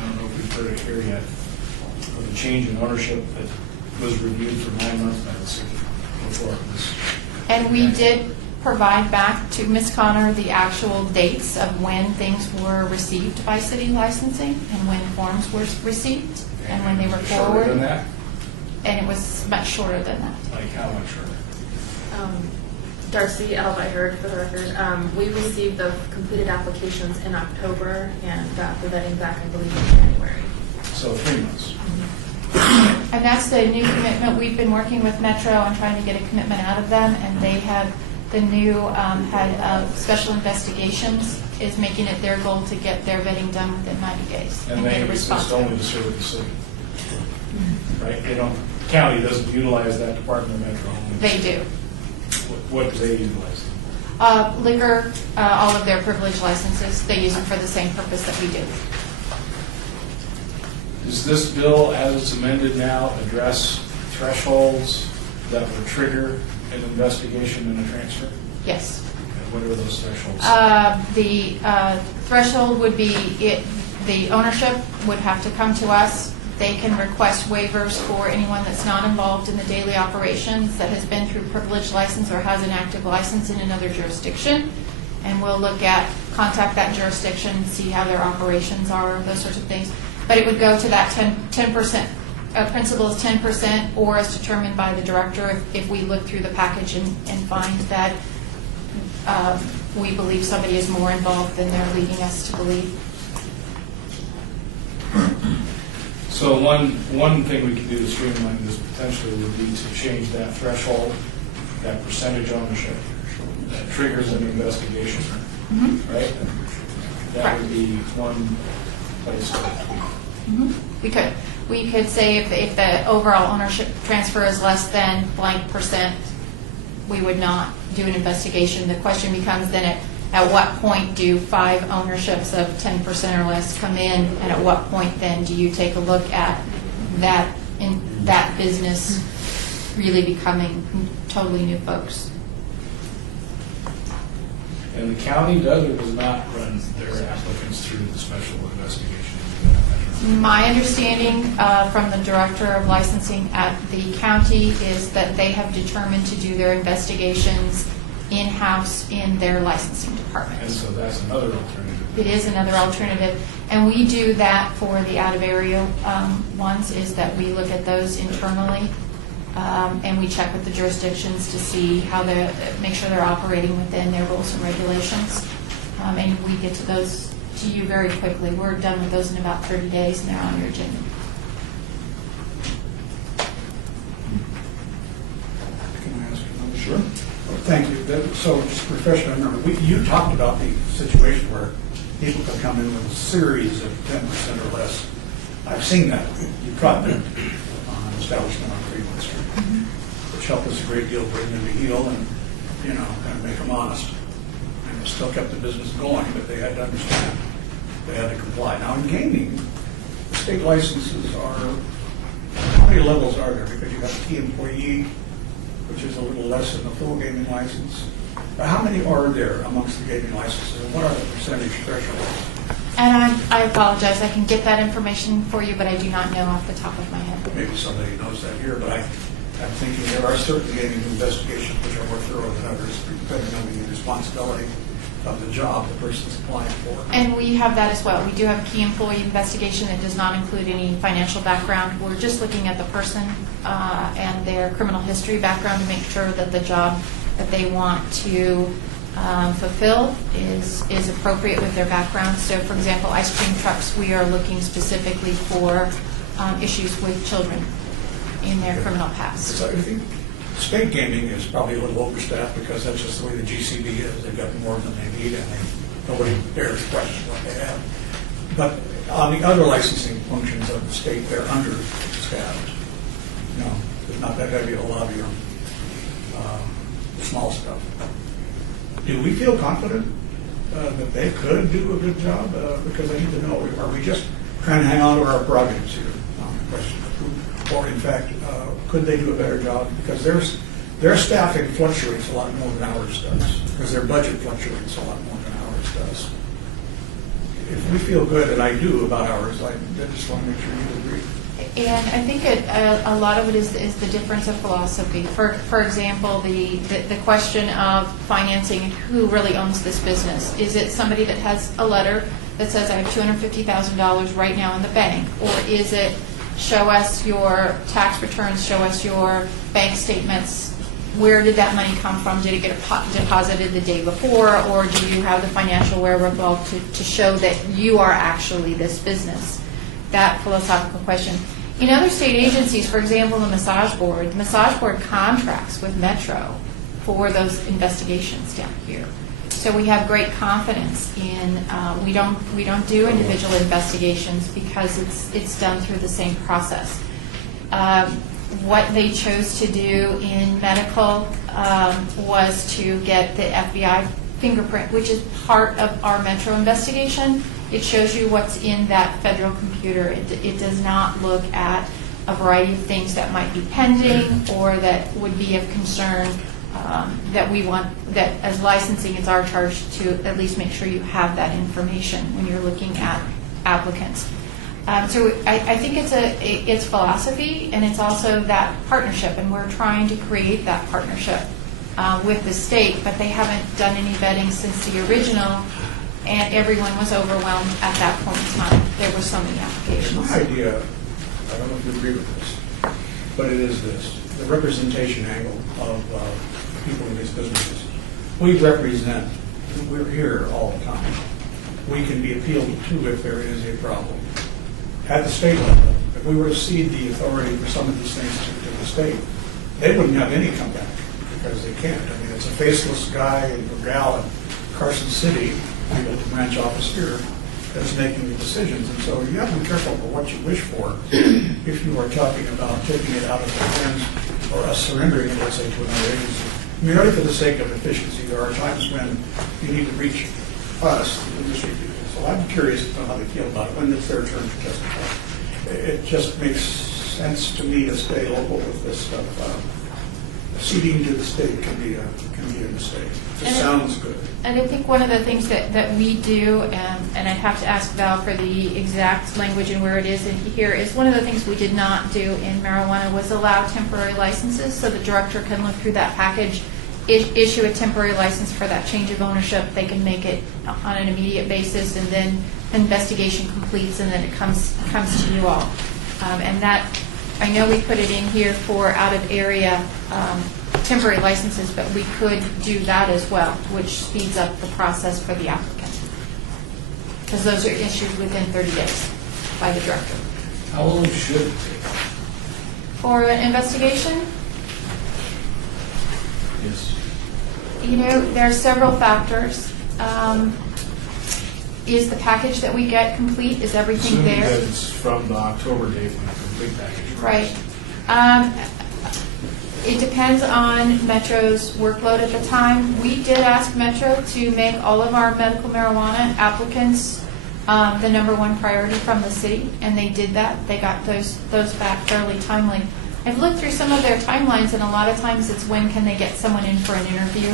I don't know if we've heard it here yet, of a change in ownership that was reviewed for 9 months by the city before it was. And we did provide back to Ms. Connor the actual dates of when things were received by city licensing and when forms were received and when they were Shorter forwarded. than that? And it was much shorter than that. Like how much shorter? Darcy Albiherd, for the record. We received the completed applications in October and got the vetting back, I believe, in January. So 3 months. And that's the new commitment. We've been working with Metro on trying to get a commitment out of them, and they have the new head of special investigations is making it their goal to get their vetting done within 90 days. And get they a response. exist only to serve the city. Right? They don't, county doesn't utilize that department of Metro. They do. What do they utilize? Liquor, all of their privilege licenses, they use them for the same purpose that we do. Does this bill, as it's amended now, address thresholds that would trigger an investigation and a transfer? Yes. And what are those thresholds? The threshold would be the ownership would have to come to us. They can request waivers for anyone that's not involved in the daily operations that has been through privileged license or has an active license in another jurisdiction. And we'll contact that jurisdiction, see how their operations are, those sorts of things. But it would go to that 10%, principal is 10%, or as determined by the director if we look through the package and find that we believe somebody is more involved than they're leading us to believe. So one thing we could do to streamline this potentially would be to change that threshold, that percentage ownership that triggers an investigation, right? That would be one place to. We could say if the overall ownership transfer is less than blank percent, we would not do an investigation. The question becomes then at what point do 5 ownerships of 10% or less come in, and at what point then do you take a look at that business really becoming totally new folks? And the county does or does not run their applicants through the special investigation? My understanding from the director of licensing at the county is that they have determined to do their investigations in-house in their licensing department. And so that's another alternative. It is another alternative. And we do that for the out-of-area ones, is that we look at those internally and we check with the jurisdictions to see how they make sure they're operating within their rules and regulations. And we get to those to you very quickly. We're done with those in about 30 days, and they're on your agenda. Can I ask another? Sure. Thank you. So just to refresh my memory, you talked about the situation where people can come in with a series of 10% or less. I've seen that. You tried that on an establishment on Fremont Street, which helped us a great deal bring them to heel and, kind of make them honest. And it still kept the business going, but they had to understand they had to comply. Now in gaming, the state licenses are, how many levels are there? Because you have a key employee, which is a little less than the full gaming license. But how many are there amongst the gaming licenses, and what are the percentage thresholds? And I apologize. I can get that information for you, but I do not know off the top of my head. Maybe somebody knows that here, but I'm thinking there are certain gaming investigations which are more thorough than others, depending on the responsibility of the job the person's applying for. And we have that as well. We do have a key employee investigation that does not include any financial background. We're just looking at the person and their criminal history background to make sure that the job that they want to fulfill is appropriate with their background. So, for example, ice cream trucks, we are looking specifically for issues with children in their criminal past. So I think state gaming is probably a little overstaffed because that's just the way the GCB is. They've got more than they need, and nobody dares question what they have. But on the other licensing functions of the state, they're understaffed. There's not that heavy a lobby on the small stuff. Do we feel confident that they could do a good job? Because I need to know, are we just trying to hang on to our prerogatives here on the question of who, or in fact, could they do a better job? Because their staffing fluctuates a lot more than ours does, because their budget fluctuates a lot more than ours does. If we feel good, and I do, about ours, I just want to make sure you agree. And I think a lot of it is the difference of philosophy. For example, the question of financing and who really owns this business. Is it somebody that has a letter that says, I have $250,000 right now in the bank? Or is it, show us your tax returns, show us your bank statements, where did that money come from? Did it get deposited the day before? Or do you have the financial wherewithal to show that you are actually this business? That philosophical question. In other state agencies, for example, the massage board contracts with Metro for those investigations down here. So we have great confidence in, we don't do individual investigations because it's done through the same process. What they chose to do in medical was to get the FBI fingerprint, which is part of our Metro investigation. It shows you what's in that federal computer. It does not look at a variety of things that might be pending or that would be of concern that we want, that as licensing, it's our charge to at least make sure you have that information when you're looking at applicants. So I think it's philosophy, and it's also that partnership, and we're trying to create that partnership with the state, but they haven't done any vetting since the original. and everyone was overwhelmed at that point in time. There were so many applications. My idea, I don't know if you agree with this, but it is this, the representation angle of people in these businesses. We represent, we're here all the time. We can be appealed to if there is a problem. At the state level, if we were to cede the authority for some of these things to the state, they wouldn't have any comeback because they can't. I mean, it's a faceless guy or gal in Carson City, legal branch office here, that's making the decisions. And so you have to be careful for what you wish for if you are talking about taking it out of their hands or us surrendering it, let's say, to another agency. Merely for the sake of efficiency, there are times when you need to reach us, the industry people. So I'm curious to know how they feel about it when it's their turn to testify. It just makes sense to me to stay local with this stuff. Ceding to the state can be a mistake. It And sounds good. And I think one of the things that we do, and I'd have to ask Val for the exact language and where it is in here, is one of the things we did not do in marijuana was allow temporary licenses, so the director can look through that package, issue a temporary license for that change of ownership. They can make it on an immediate basis, and then investigation completes, and then it comes to you all. And that, I know we put it in here for out-of-area temporary licenses, but we could do that as well, which speeds up the process for the applicant. Because those are issued within 30 days by the director. How long should it take? For an investigation, Yes. you know, there are several factors. Is the package that we get complete? Is everything Assuming there? that it's from the October date when the complete package arrives. Right. It depends on Metro's workload at the time. We did ask Metro to make all of our medical marijuana applicants the #1 priority from the city, and they did that. They got those back fairly timely. I've looked through some of their timelines, and a lot of times it's when can they get someone in for an interview,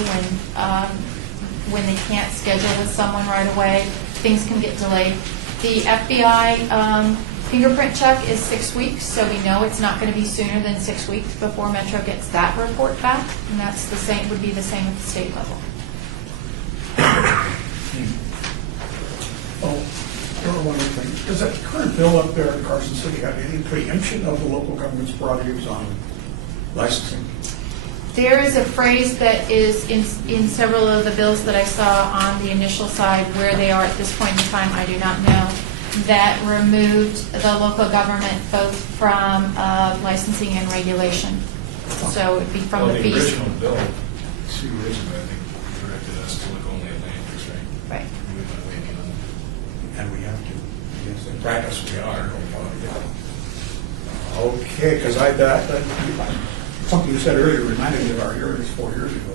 when they can't schedule with someone right away. Things can get delayed. The FBI fingerprint check is 6 weeks, so we know it's not going to be sooner than 6 weeks before Metro gets that report back, and that's the same, would be the same at the state level. Oh, one other thing. Does that current bill up there in Carson City have any preemption of the local government's prerogatives on licensing? There is a phrase that is in several of the bills that I saw on the initial side. Where they are at this point in time, I do not know. That removed the local government both from licensing and regulation. So it would be from Well, the the fees. original bill, 2 years ago, I think, directed us to look only at land use, right? Right. We went way beyond that. And we have to. Yes, in practice, we are. Okay, because something you said earlier reminded me of our hearings 4 years ago.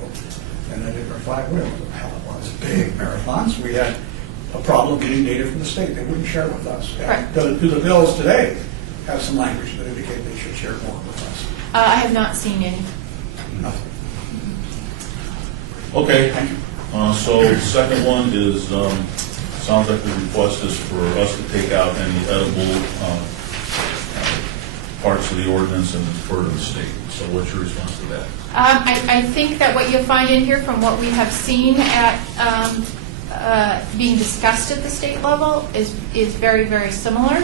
And I didn't reflect, what the hell it was, big marathons. We had a problem getting data from the state. They wouldn't share it with us. Correct. Do the bills today have some language that indicate they should share more with us? I have not seen any. Nothing. Okay, Thank you. so the second one is, sounds like the request is for us to take out any edible parts of the ordinance and defer to the state. So what's your response to that? I think that what you'll find in here from what we have seen at being discussed at the state level is very, very similar.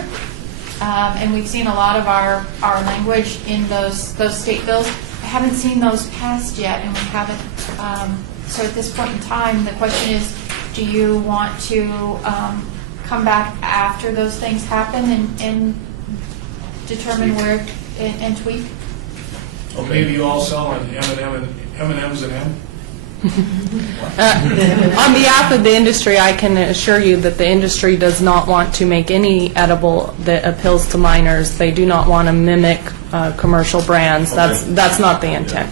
And we've seen a lot of our language in those state bills. I haven't seen those passed yet, and we haven't. So at this point in time, the question is, do you want to come back after those things happen and determine where and tweak? Maybe you all sell an M&Ms and M? On behalf of the industry, I can assure you that the industry does not want to make any edible that appeals to minors. They do not want to mimic commercial brands. Okay. That's not the intent.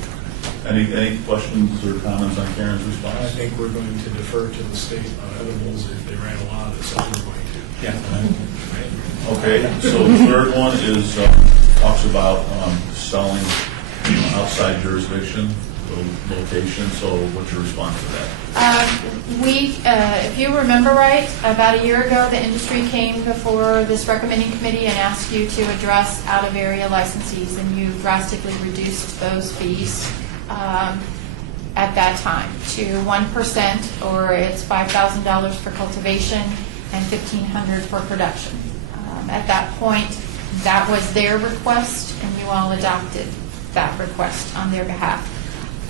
Any questions or comments on Karen's I response? think we're going to defer to the state on edibles if they ran a law that says we're going to. Yeah. Okay, so the third one is, talks about selling outside jurisdiction, location, so what's your response to that? If you remember right, about a year ago, the industry came before this recommending committee and asked you to address out-of-area licensees, and you drastically reduced those fees. at that time to 1%, or it's $5,000 for cultivation and $1,500 for production. At that point, that was their request, and you all adopted that request on their behalf.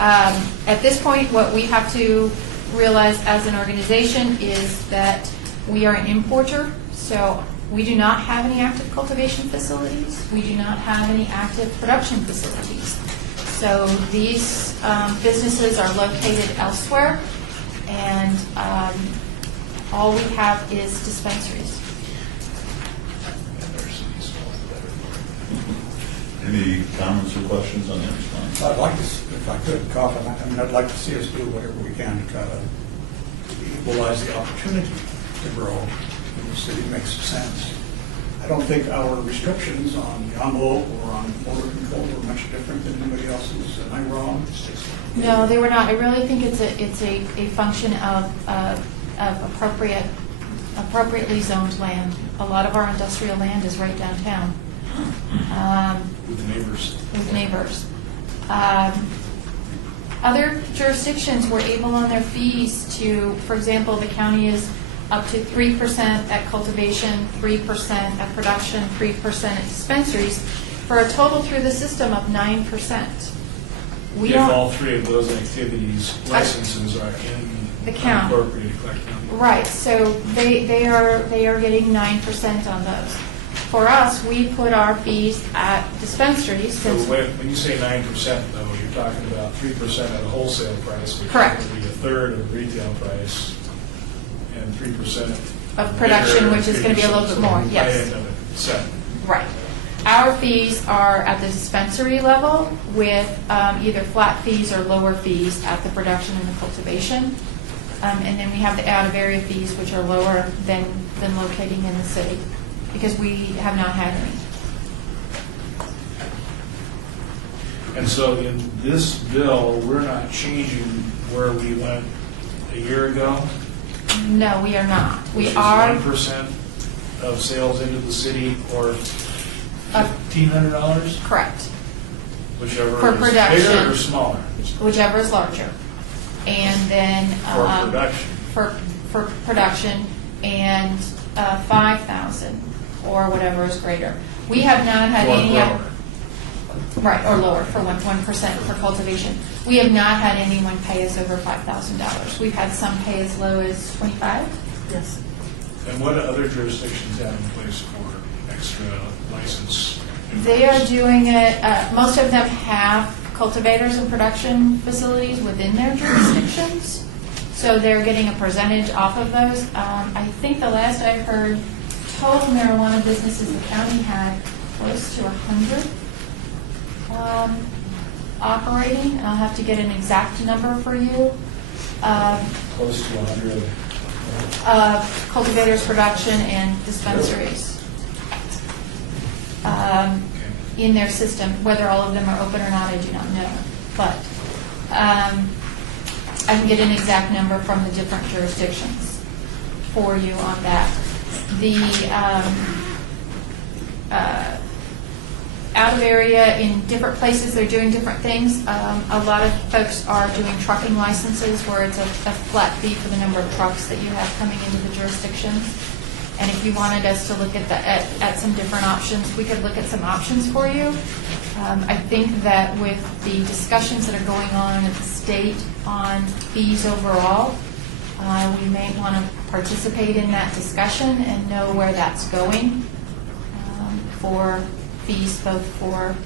At this point, what we have to realize as an organization is that we are an importer, so we do not have any active cultivation facilities. We do not have any active production facilities. So these businesses are located elsewhere, and all we have is dispensaries. Any comments or questions on that response? I'd like to, if I could, Coughlin, I'd like to see us do whatever we can to try to equalize the opportunity to grow in the city. It makes sense. I don't think our restrictions on the envelope or on odor control were much different than anybody else's. Am I wrong? No, they were not. I really think it's a function of appropriately zoned land. A lot of our industrial land is right downtown. With neighbors. With neighbors. Other jurisdictions were able on their fees to, for example, the county is up to 3% at cultivation, 3% at production, 3% at dispensaries, for a total through the system of 9%. We If don't. all three of those activities, licenses are in The county. unincorporated Clark County. Right, so they are getting 9% on those. For us, we put our fees at dispensaries So since, when you say 9%, though, you're talking about 3% at a wholesale price, which Correct. would be a third of the retail price, and 3% of production, bigger, which is going to be a little bit more, so yes. high end of it, set. Right. Our fees are at the dispensary level with either flat fees or lower fees at the production and the cultivation. And then we have the out-of-area fees, which are lower than locating in the city, because we have not had any. And so in this bill, we're not changing where we went a year ago. No, we are not. Which We is are 1% of sales into the city, or $1,500, correct, whichever For is production. bigger or smaller whichever is larger. And then for production. for production, and 5,000 or whatever is greater. We have not had Or any. lower. Right, or lower for 1% for cultivation. We have not had anyone pay us over $5,000. We've had some pay as low as 25. Yes. And what do other jurisdictions have in place for extra license? They are doing it, most of them have cultivators and production facilities within their jurisdictions, so they're getting a percentage off of those. I think the last I heard, total marijuana businesses the county had close to 100 operating. I'll have to get an exact number for you. Close to 100. Cultivators, production, and dispensaries in their system. Whether all of them are open or not, I do not know. But I can get an exact number from the different jurisdictions for you on that. The out of area in different places, they're doing different things. A lot of folks are doing trucking licenses where it's a flat fee for the number of trucks that you have coming into the jurisdiction. And if you wanted us to look at some different options, we could look at some options for you. I think that with the discussions that are going on at the state on fees overall, we may want to participate in that discussion and know where that's going for fees both for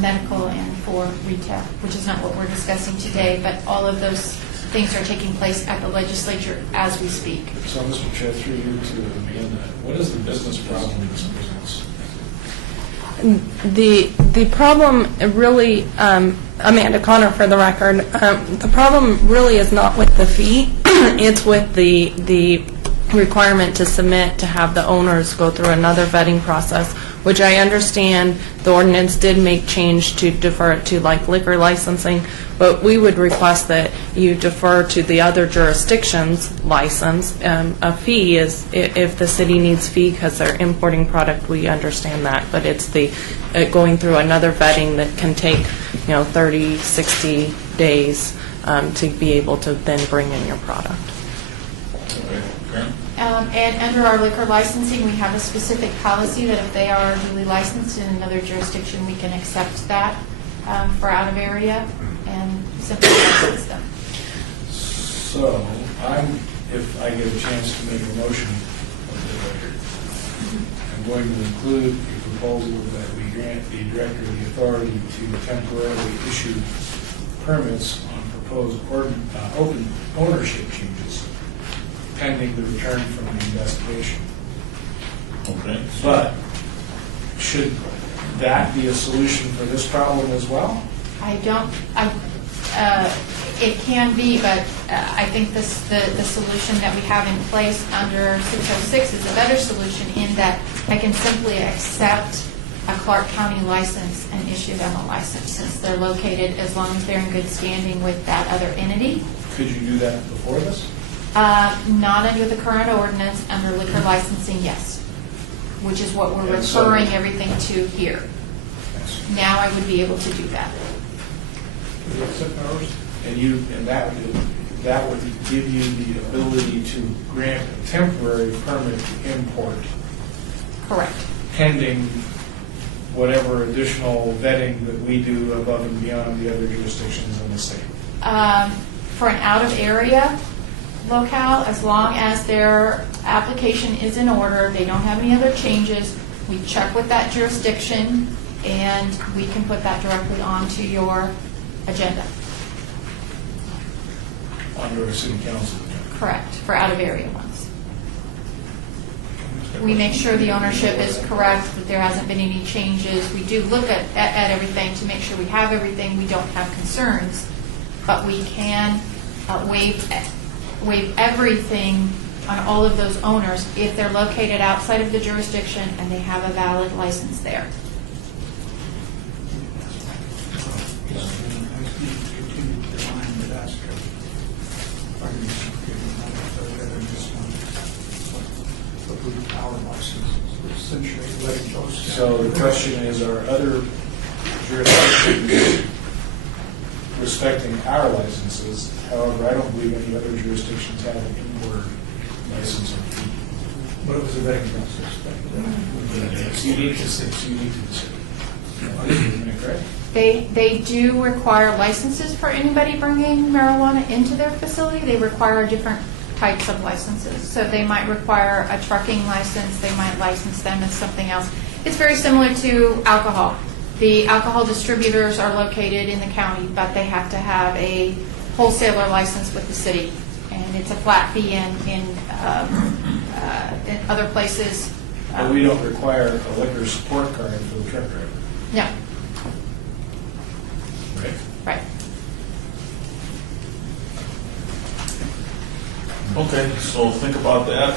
medical and for retail, which is not what we're discussing today, but all of those things are taking place at the legislature as we speak. So, Mr. Chair, through you to Amanda, what is the business problem this presents? The problem really, Amanda Connor for the record, the problem really is not with the fee. It's with the requirement to submit to have the owners go through another vetting process, which I understand the ordinance did make change to defer it to like liquor licensing, but we would request that you defer to the other jurisdictions' license. A fee is, if the city needs fee because they're importing product, we understand that, but it's the going through another vetting that can take 30, 60 days to be able to then bring in your product. Okay, Karen? And under our liquor licensing, we have a specific policy that if they are duly licensed in another jurisdiction, we can accept that for out of area and simply license them. So, if I get a chance to make a motion of the record, I'm going to include a proposal that we grant the director the authority to temporarily issue permits on proposed open ownership changes pending the return from the investigation. Okay. But should that be a solution for this problem as well? It can be, but I think the solution that we have in place under 606 is a better solution in that I can simply accept a Clark County license and issue them a license since they're located, as long as they're in good standing with that other entity. Could you do that before this? Not under the current ordinance, under liquor licensing, yes, which is what we're And so- referring everything to here. Yes. Now I would be able to do that. And that would give you the ability to grant a temporary permit to import Correct. pending whatever additional vetting that we do above and beyond the other jurisdictions in the state. For an out-of-area locale, as long as their application is in order, they don't have any other changes, we check with that jurisdiction, and we can put that directly onto your agenda. Under a city council agenda. Correct, for out-of-area ones. We make sure the ownership is correct, that there hasn't been any changes. We do look at everything to make sure we have everything, we don't have concerns, but we can waive everything on all of those owners if they're located outside of the jurisdiction and they have a valid license there. So the question is, are other jurisdictions respecting our licenses? However, I don't believe any other jurisdictions have an inward license or fee. But it was a vetting process. It's unique to the city. Am I correct? They do require licenses for anybody bringing marijuana into their facility. They require different types of licenses. So they might require a trucking license, they might license them as something else. It's very similar to alcohol. The alcohol distributors are located in the county, but they have to have a wholesaler license with the city. And it's a flat fee in other places. But we don't require a liquor support card for the truck driver. No, Right. right. Okay, so think about that.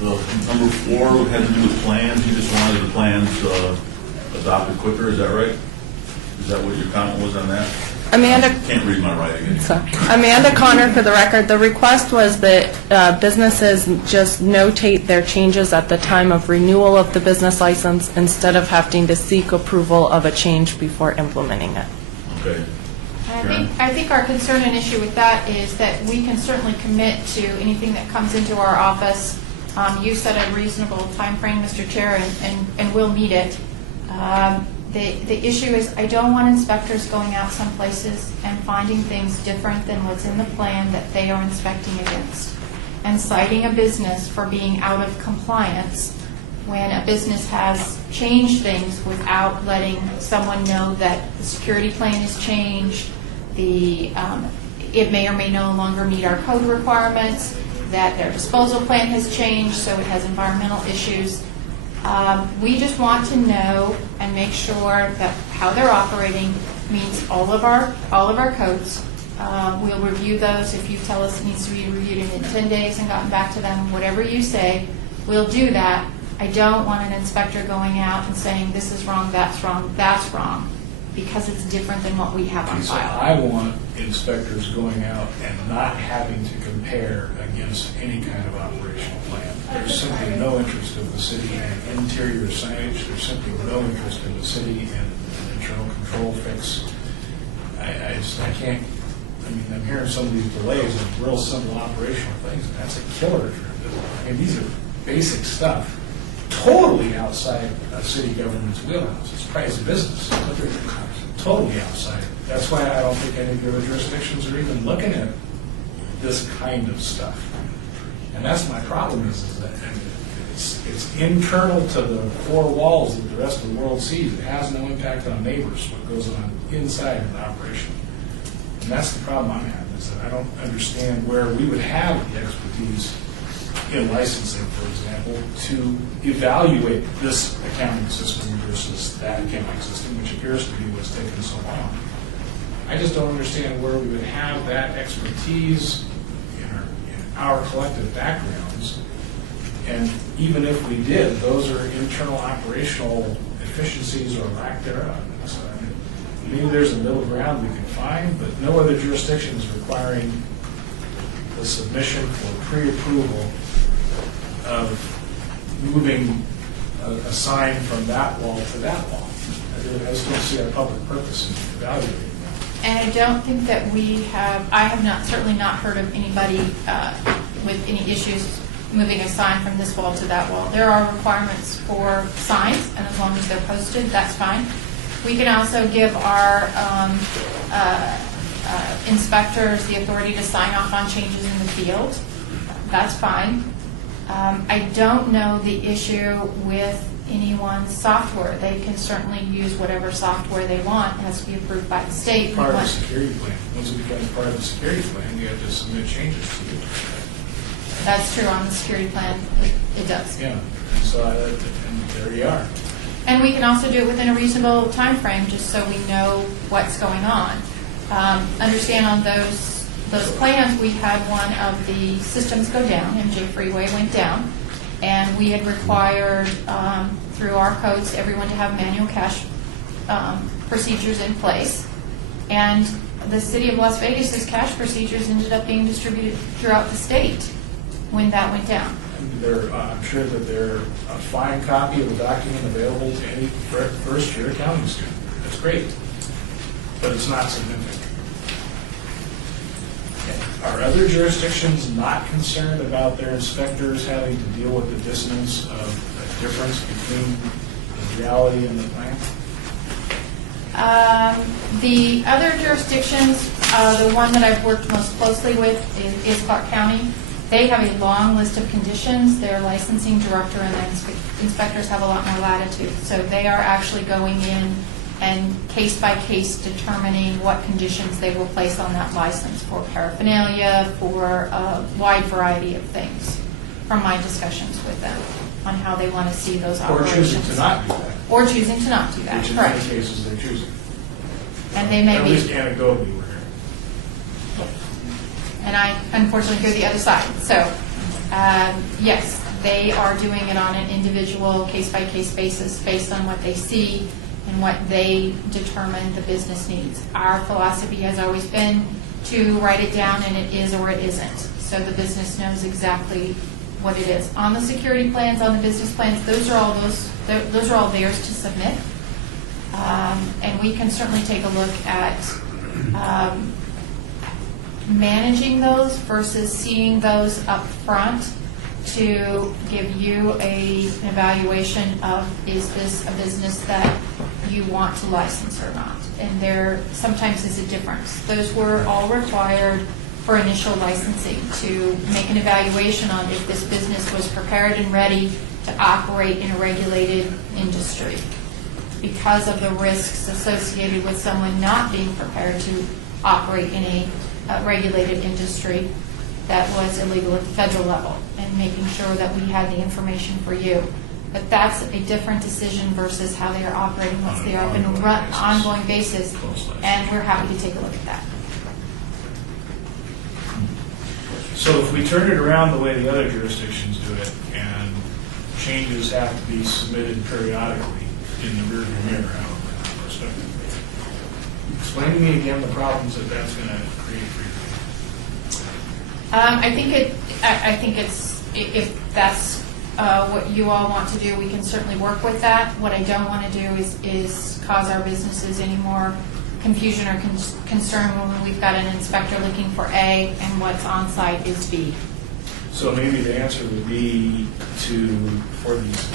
The number 4 had to do with plans. You just wanted the plans adopted quicker, is that right? Is that what your comment was on that? Amanda Can't read my writing. Amanda Connor, for the record, the request was that businesses just notate their changes at the time of renewal of the business license instead of having to seek approval of a change before implementing it. Okay. I think our concern and issue with that is that we can certainly commit to anything that comes into our office. You set a reasonable time frame, Mr. Chair, and we'll meet it. The issue is I don't want inspectors going out some places and finding things different than what's in the plan that they are inspecting against, and citing a business for being out of compliance when a business has changed things without letting someone know that the security plan has changed, it may or may no longer meet our code requirements, that their disposal plan has changed, so it has environmental issues. We just want to know and make sure that how they're operating meets all of our codes. We'll review those. If you tell us it needs to be reviewed in 10 days and gotten back to them, whatever you say, we'll do that. I don't want an inspector going out and saying this is wrong, that's wrong, because it's different than what we have on So file. I want inspectors going out and not having to compare against any kind of operational plan. There's simply no interest of the city in interior signage. There's simply no interest of the city in an internal control fix. I can't I mean, I'm hearing some of these delays of real simple operational things, and that's a killer. I mean, these are basic stuff, totally outside of city government's wheelhouse. It's private business, totally outside. That's why I don't think any of the other jurisdictions are even looking at this kind of stuff. And that's my problem is that it's internal to the four walls that the rest of the world sees. It has no impact on neighbors, what goes on inside of the operation. And that's the problem I'm having, is that I don't understand where we would have the expertise in licensing, for example, to evaluate this accounting system versus that accounting system, which appears to be what's taking so long. I just don't understand where we would have that expertise in our collective backgrounds. And even if we did, those are internal operational efficiencies or lack thereof. So, I mean, maybe there's a middle ground we can find, but no other jurisdiction is requiring the submission for pre-approval of moving a sign from that wall to that wall. I just don't see our public purpose in evaluating that. And I don't think that I have not, certainly not heard of anybody with any issues moving a sign from this wall to that wall. There are requirements for signs, and as long as they're posted, that's fine. We can also give our inspectors the authority to sign off on changes in the field. That's fine. I don't know the issue with anyone's software. They can certainly use whatever software they want. It has to be approved by the state. Part of the security plan. Once it becomes part of the security plan, you have to submit changes to it. That's true on the security plan. It does. Yeah, and so and there you are. And we can also do it within a reasonable time frame, just so we know what's going on. Understand on those plans, we had one of the systems go down, MJ Freeway went down, and we had required through our codes everyone to have manual cash procedures in place. And the city of Las Vegas's cash procedures ended up being distributed throughout the state when that went down. I'm sure that they're a fine copy of the document available to any first-year accounting student. That's great, but it's not significant. Are other jurisdictions not concerned about their inspectors having to deal with the dissonance of the difference between the reality and the plan? The other jurisdictions, the one that I've worked most closely with is Clark County. They have a long list of conditions. Their licensing director and their inspectors have a lot more latitude. So they are actually going in and case by case determining what conditions they will place on that license for paraphernalia, for a wide variety of things from my discussions with them on how they want to see those Or operations. choosing to not do that. Or choosing to not do that, Which in correct. many cases they're choosing. And they may At be. least anecdotally we're here. And I unfortunately hear the other side. So, yes, they are doing it on an individual, case-by-case basis based on what they see and what they determine the business needs. Our philosophy has always been to write it down and it is or it isn't, so the business knows exactly what it is. On the security plans, on the business plans, those are all theirs to submit. And we can certainly take a look at managing those versus seeing those up front to give you an evaluation of, is this a business that you want to license or not? And there sometimes is a difference. Those were all required for initial licensing to make an evaluation on if this business was prepared and ready to operate in a regulated industry, because of the risks associated with someone not being prepared to operate in a regulated industry that was illegal at the federal level, and making sure that we had the information for you. But that's a different decision versus how they are operating once they are on an ongoing basis, and we're happy to take a look at that. So if we turn it around the way the other jurisdictions do it, and changes have to be submitted periodically in the rearview mirror, I don't know that perspective. Explain to me again the problems that that's going to create for you. I think it's, if that's what you all want to do, we can certainly work with that. What I don't want to do is cause our businesses any more confusion or concern when we've got an inspector looking for A and what's on site is B. So maybe the answer would be for these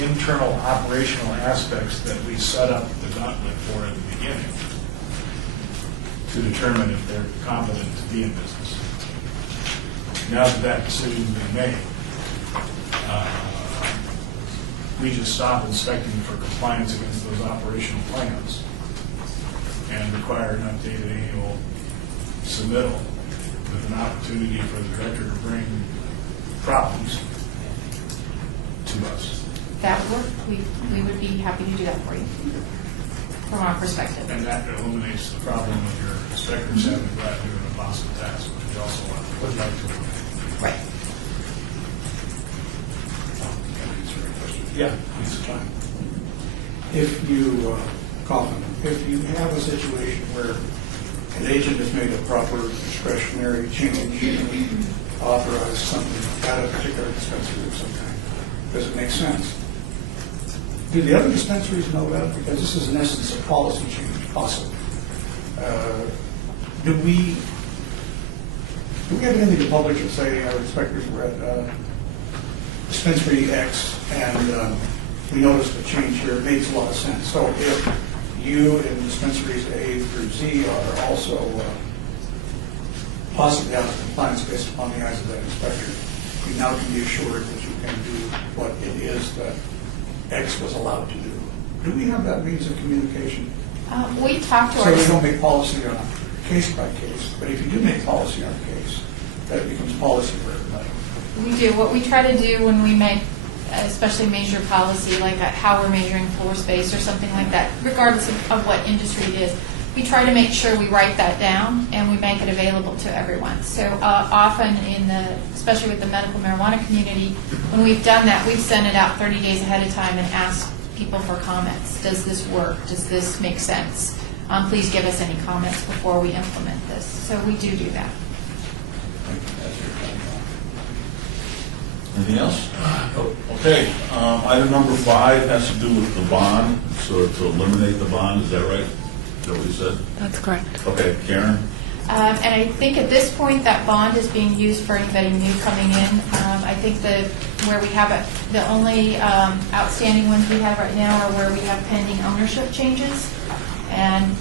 internal operational aspects that we set up the gauntlet for in the beginning, to determine if they're competent to be in business. Now that that decision's been made, we just stop inspecting for compliance against those operational plans and require an updated annual submittal with an opportunity for the director to bring problems to us. That would work. We would be happy to do that for you from our perspective. And that eliminates the problem of your inspectors having to go out and do an impossible task, which we also would like to eliminate. Right. Yeah, please, John. If you, Kaufman, if you have a situation where an agent has made a proper discretionary change and authorized something at a particular dispensary of some kind, does it make sense? Do the other dispensaries know that? Because this is in essence a policy change, possibly. Do we have anything to publish and say our inspectors were at dispensary X and we noticed a change here? It makes a lot of sense. So if you in dispensaries A through Z are also possibly out of compliance based upon the eyes of that inspector, you now can be assured that you can do what it is that X was allowed to do. Do we have that means of communication? We talk to So our... we don't make policy on a case by case, but if you do make policy on a case, that becomes policy for everybody. We do. What we try to do when we make, especially major policy, like how we're measuring floor space or something like that, regardless of what industry it is, we try to make sure we write that down and we make it available to everyone. So often especially with the medical marijuana community, when we've done that, we've sent it out 30 days ahead of time and asked people for comments. Does this work? Does this make sense? Please give us any comments before we implement this. So we do that. Anything else? Okay, item number 5 has to do with the bond, so to eliminate the bond, is that right? Is that what you said? That's correct. Okay, Karen? And I think at this point, that bond is being used for anybody new coming in. I think where we have it, the only outstanding ones we have right now are where we have pending ownership changes. And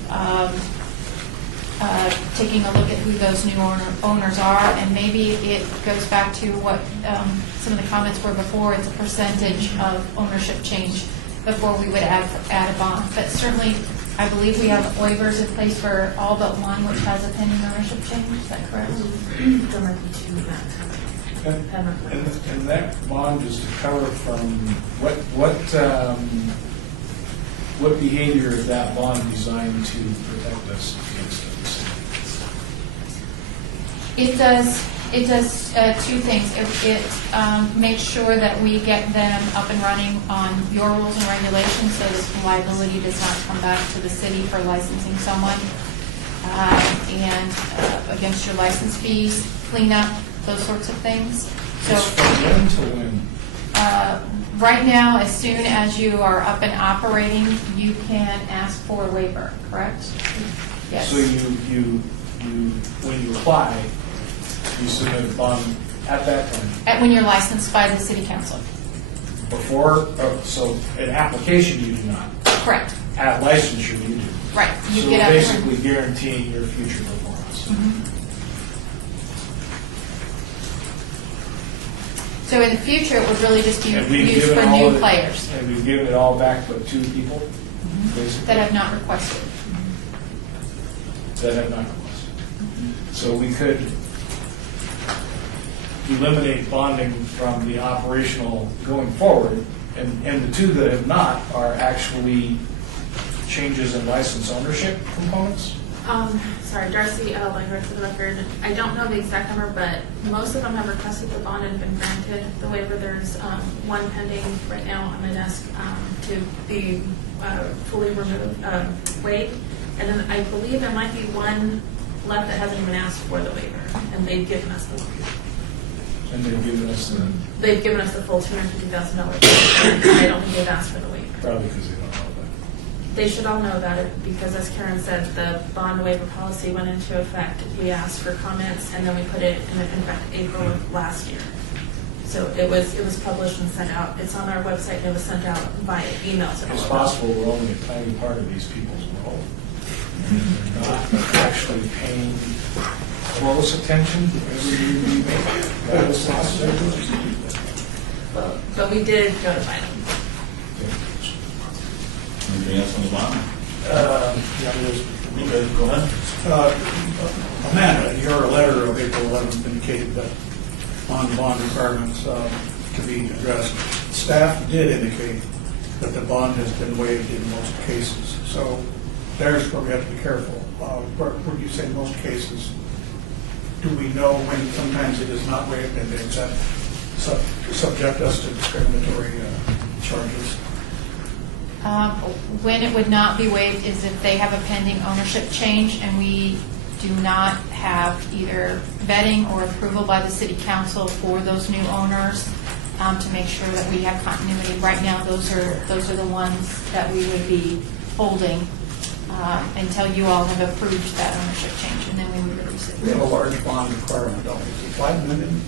taking a look at who those new owners are, and maybe it goes back to what some of the comments were before. It's a percentage of ownership change before we would add a bond. But certainly, I believe we have waivers in place for all but one, which has a pending ownership change. Is that correct? There might be two that. And that bond is to cover from what behavior is that bond designed to protect us against? It does two things. It makes sure that we get them up and running on your rules and regulations, so this liability does not come back to the city for licensing someone, and against your license fees, cleanup, those sorts of things. So It's from when to when? right now, as soon as you are up and operating, you can ask for a waiver, correct? Yes. So you when you apply, you submit a bond at that time. When you're licensed by the city council. So an application you do not. Correct. At licensure you do. Right. You So get we're up and- basically guaranteeing your future performance. So in the future, it would really just be And we've used given for all new of it- players And we've given it all back but 2 people, basically, that have not requested. that have not requested. So we could eliminate bonding from the operational going forward, and the 2 that have not are actually changes in license ownership components. Sorry, Darcy Langford for the record. I don't know the exact number, but most of them have requested the bond and been granted the waiver. There's one pending right now on my desk to be fully removed, waived. And then I believe there might be one left that hasn't even asked for the waiver, and they've given us the waiver. And they've given us the, They've given us the full $250,000. I don't think they've asked for the waiver. probably because they don't know They should all know about it because, as Karen said, the bond waiver policy went into effect. We asked for comments, and then we put it in effect April of last year. So it was published and sent out. It's on our website, and it was sent out via email to all It's of us. possible we're only a tiny part of these people's world. They're not actually paying close attention to every move we make. That is possible. But we did notify them. Anything else on the bond? Yeah, Okay, go ahead. Amanda, your letter of April 11th indicated that bond requirements to be addressed. Staff did indicate that the bond has been waived in most cases. So there's where we have to be careful. Where do you say most cases? Do we know when sometimes it is not waived and does that subject us to discriminatory charges? When it would not be waived is if they have a pending ownership change and we do not have either vetting or approval by the city council for those new owners to make sure that we have continuity. Right now, those are the ones that we would be holding until you all have approved that ownership change, and then we would release it. We have a large bond requirement, don't we? Is it $5 million?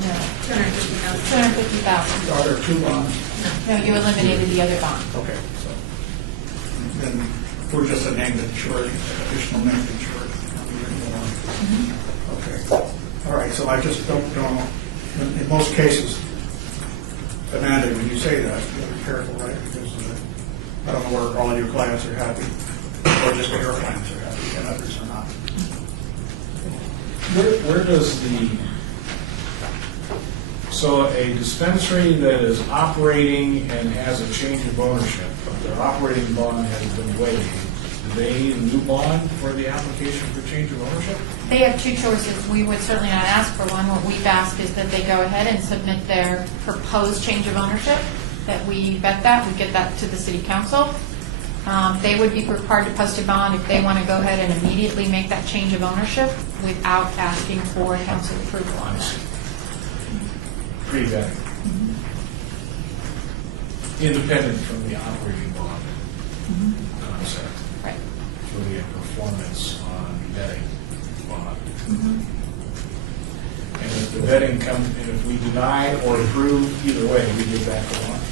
No, 250,000. 250,000. Are there two bonds? No, you eliminated the other bond. Okay, so then we're just a named insured, additional named insured. Okay, all right, so I just don't know, in most cases, Amanda, when you say that, you have to be careful, right? Because I don't know where all of your clients are happy, or just your clients are happy and others are not. Where does so a dispensary that is operating and has a change of ownership, but their operating bond has been waived, do they need a new bond for the application for change of ownership? They have two choices. We would certainly not ask for one. What we've asked is that they go ahead and submit their proposed change of ownership, that we vet that, we get that to the city council. They would be required to post a bond if they want to go ahead and immediately make that change of ownership without asking for council approval on that. Pre-vetting. Independent from the operating bond concept Right. for the performance on vetting bond. And if the vetting comes, and if we deny or approve, either way, we give back the bond.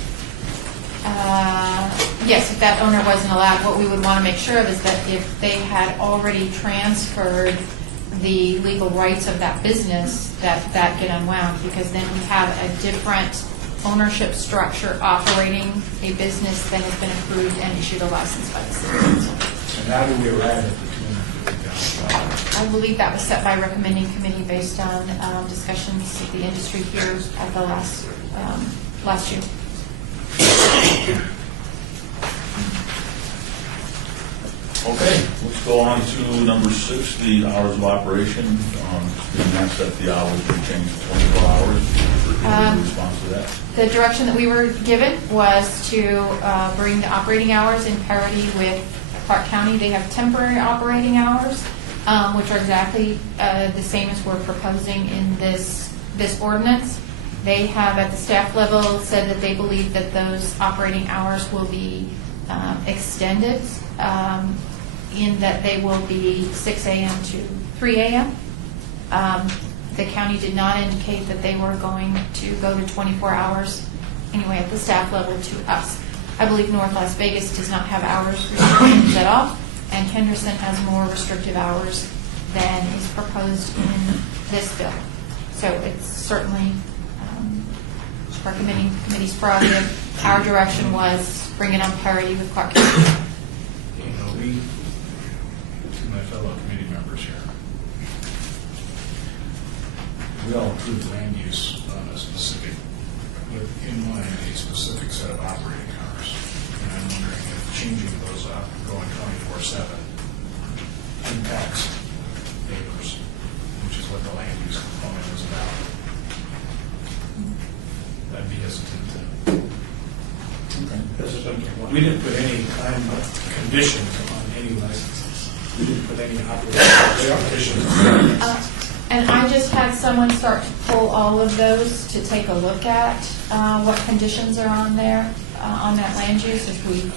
Yes, if that owner wasn't allowed, what we would want to make sure of is that if they had already transferred the legal rights of that business, that get unwound, because then we have a different ownership structure operating a business that has been approved and issued a license by the city council. And how do we arrive at the $250,000? I believe that was set by recommending committee based on discussions with the industry here at the last year. Okay, let's go on to number 6, the hours of operation. Being asked that the hours be changed to 24 hours. Any response to that? The direction that we were given was to bring the operating hours in parity with Clark County. They have temporary operating hours, which are exactly the same as we're proposing in this ordinance. They have, at the staff level, said that they believe that those operating hours will be extended in that they will be 6 a.m. to 3 a.m. The county did not indicate that they were going to go to 24 hours, anyway, at the staff level to us. I believe North Las Vegas does not have hours restrictions at all, and Henderson has more restrictive hours than is proposed in this bill. So it's certainly recommending committee's prerogative. Our direction was bring it on parity with Clark County. You know, to my fellow committee members here, we all approved land use on a specific, with in mind a specific set of operating hours. And I'm wondering if changing those up, going 24/7, impacts neighbors, which is what the land use component is about. I'd be hesitant to. We didn't put any kind of conditions on any licenses. We didn't put any operating conditions. And I just had someone start to pull all of those to take a look at what conditions are on there, on that land use. If we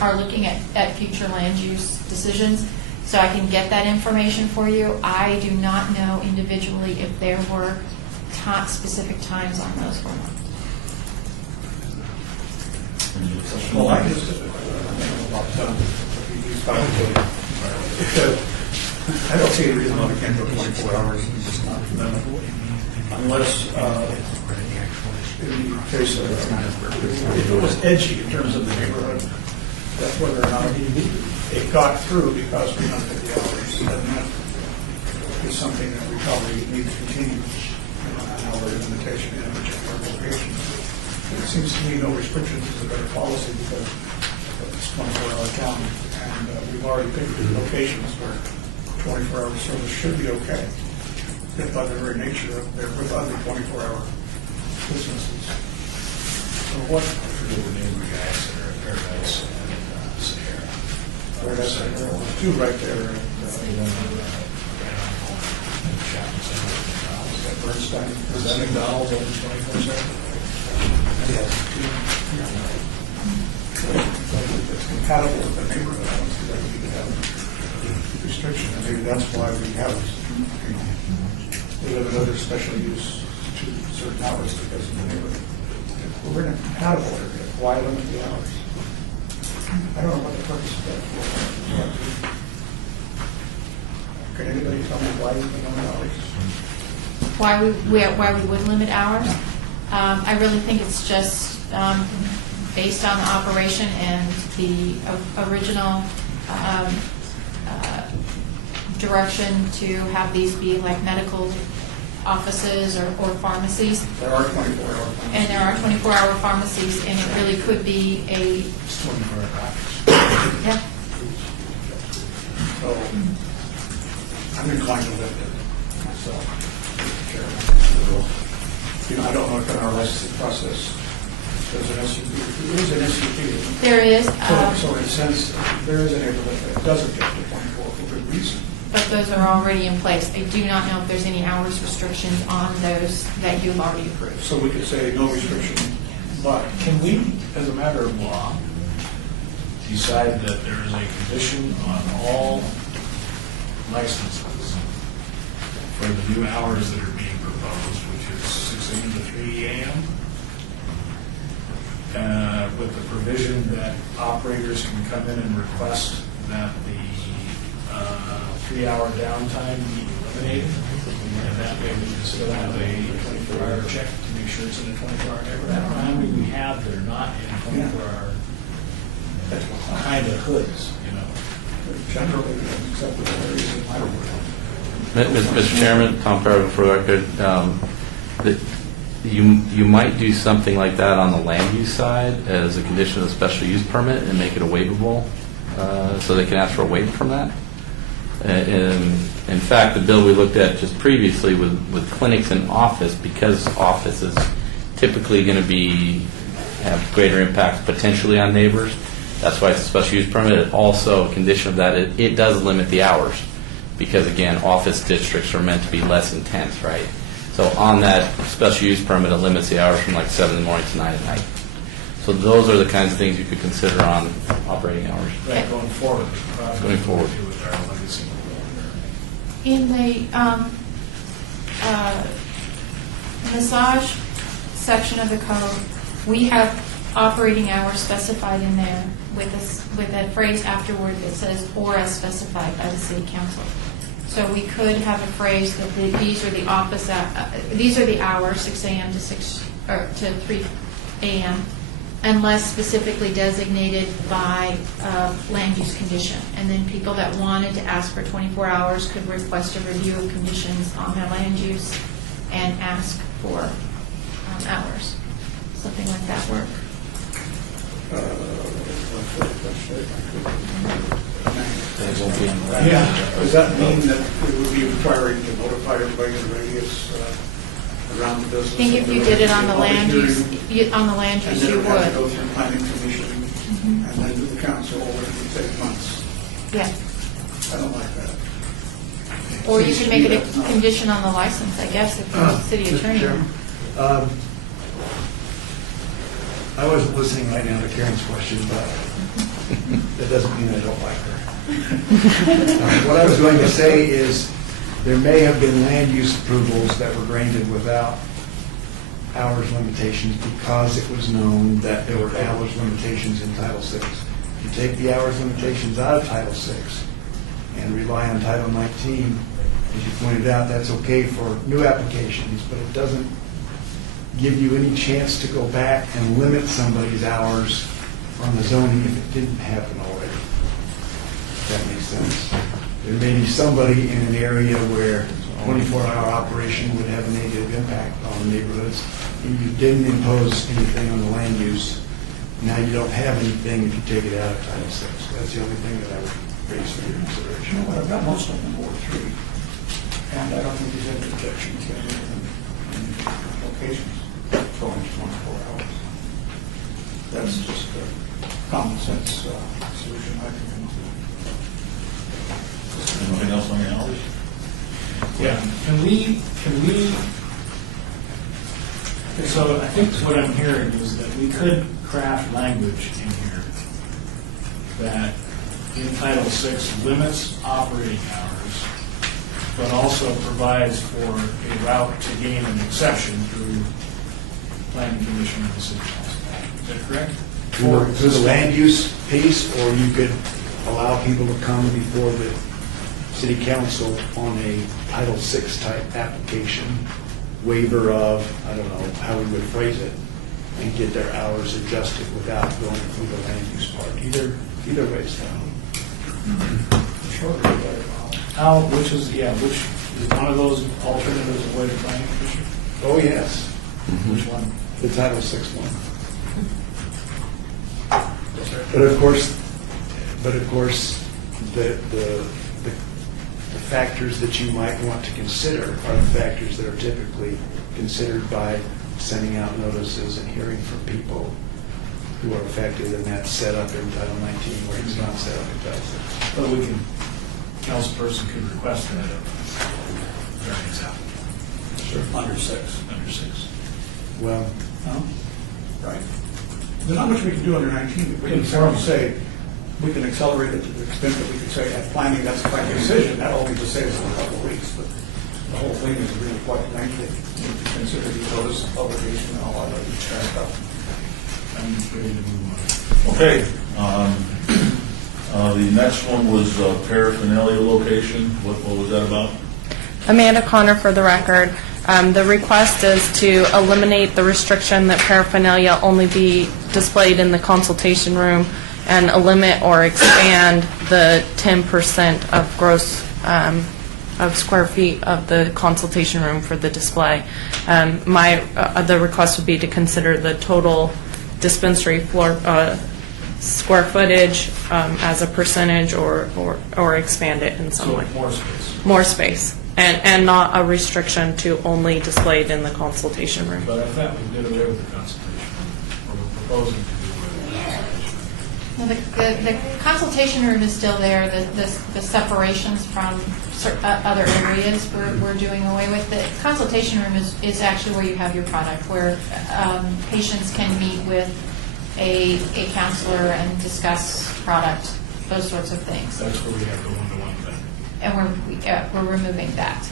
are looking at future land use decisions, so I can get that information for you. I do not know individually if there were specific times on those or not. Well, I just, I don't see any reason why we can't go 24 hours, unless, in the case of, if it was edgy in terms of the neighborhood, that's whether or not it got through because we don't get the hours. And that is something that we probably need to continue, an hour limitation in particular locations. It seems to me no restrictions is a better policy because it's 24-hour town, and we've already picked the locations where 24-hour service should be okay, if by the very nature of they're with other 24-hour businesses. So what? The neighbor guys that are at Paradise and Sahara. Paradise, there's two right there. Bernstein, Is that McDonald's open 24/7? Yes. It's compatible with the neighborhood. I don't see that we could have a restriction, and maybe that's why we have, we have another special use to certain hours because of the neighborhood. If we're in a compatible area, why limit the hours? I don't know what the purpose of that is. Can anybody tell me why we limit hours? Why we would limit hours? I really think it's just based on the operation and the original direction to have these be like medical offices or pharmacies. There are 24-hour pharmacies. And there are 24-hour pharmacies, and it really could be a, It's 24 hours. yeah. So I'm inclined to lift it myself. I don't know if in our licensing process there's an SUP. There is an SUP. There is, So in a sense, there is a neighborhood that doesn't get to 24 for good reason. but those are already in place. I do not know if there's any hours restrictions on those that you've already approved. So we could say no restriction, but Can we, as a matter of law, decide that there is a condition on all licenses for the new hours that are being proposed, which is 6 a.m. to 3 a.m., with the provision that operators can come in and request that the 3-hour downtime be eliminated, and that way we can still have a 24-hour check to make sure it's in a 24-hour neighborhood. I don't know how many we have that are not in 24-hour behind the hoods, you know. generally acceptable areas in my world. Mr. Chairman, Tom Farrow for the record, that you might do something like that on the land use side as a condition of the special use permit and make it a waivable, so they can ask for a waiver from that. In fact, the bill we looked at just previously with clinics and office, because office is typically going to have greater impact potentially on neighbors. That's why it's a special use permit. Also, a condition of that, it does limit the hours, because again, office districts are meant to be less intense, right? So on that special use permit, it limits the hours from like 7 in the morning to 9 at night. So those are the kinds of things you could consider on operating hours. That going forward. Going forward. With our legacy. In the massage section of the code, we have operating hours specified in there with a phrase afterward that says, or as specified by the city council. So we could have a phrase that these are the these are the hours, 6 a.m. to 3 a.m., unless specifically designated by land use condition. And then people that wanted to ask for 24 hours could request a review of conditions on their land use and ask for hours. Something like that work. Yeah, does that mean that it would be requiring to notify everybody in the radius around the business? I think if you did it on the land use, And you then it would have to go would. through planning commission and then to the council, which would take months. Yeah. I don't like that. Or you could make it a condition on the license, I guess, if you're the city Mr. attorney. Chairman, I wasn't listening right now to Karen's question, but that doesn't mean I don't like her. What I was going to say is, there may have been land use approvals that were granted without hours limitations because it was known that there were hours limitations in Title VI. If you take the hours limitations out of Title VI and rely on Title 19, as you pointed out, that's okay for new applications, but it doesn't give you any chance to go back and limit somebody's hours on the zoning if it didn't happen already. If that makes sense. There may be somebody in an area where 24-hour operation would have a negative impact on neighborhoods, and you didn't impose anything on the land use. Now you don't have anything if you take it out of Title VI. That's the only thing that I would raise for your You consideration. know what, I've got most of them in Ward 3, and I don't think there's any objection to any of them in locations going to 24 hours. That's just a common sense solution I can come up with. Anything else on the hours? Yeah, can we, so I think what I'm hearing is that we could craft language in here that in Title VI limits operating hours, but also provides for a route to gain an exception through planning commission of the city council. Is that correct? For the land use piece, or you could allow people to come before the city council on a Title VI type application, waiver of, I don't know how we would phrase it, and get their hours adjusted without going through the land use part. Either way is fine. Which is one of those alternatives a way to planning commission? Oh, yes, Which one? the Title VI one. But of course, the factors that you might want to consider are the factors that are typically considered by sending out notices and hearing from people who are affected, and that's set up in Title 19 where it's not set up in Title VI. But we can, councilperson could request that variance out. Sure. Under 6. Under 6. Well, No? Right. There's not much we can do under 19. We can certainly say, we can accelerate it to the extent that we could say, at planning, that's a final decision. That'll only just save us a couple of weeks, but the whole thing is really quite lengthy. You need to consider the notice of publication and all that other stuff. I'm ready to move on. Okay. The next one was paraphernalia location. What was that about? Amanda Connor for the record. The request is to eliminate the restriction that paraphernalia only be displayed in the consultation room and limit or expand the 10% of gross of square feet of the consultation room for the display. The request would be to consider the total dispensary floor square footage as a percentage or expand it in some So way. more space. More space, and not a restriction to only displayed in the consultation room. But I thought we did away with the consultation, or we're proposing to do away with the consultation. Well, the consultation room is still there. The separations from other areas we're doing away with. The consultation room is actually where you have your product, where patients can meet with a counselor and discuss product, those sorts of things. That's where we have the one-to-one thing. And we're removing that.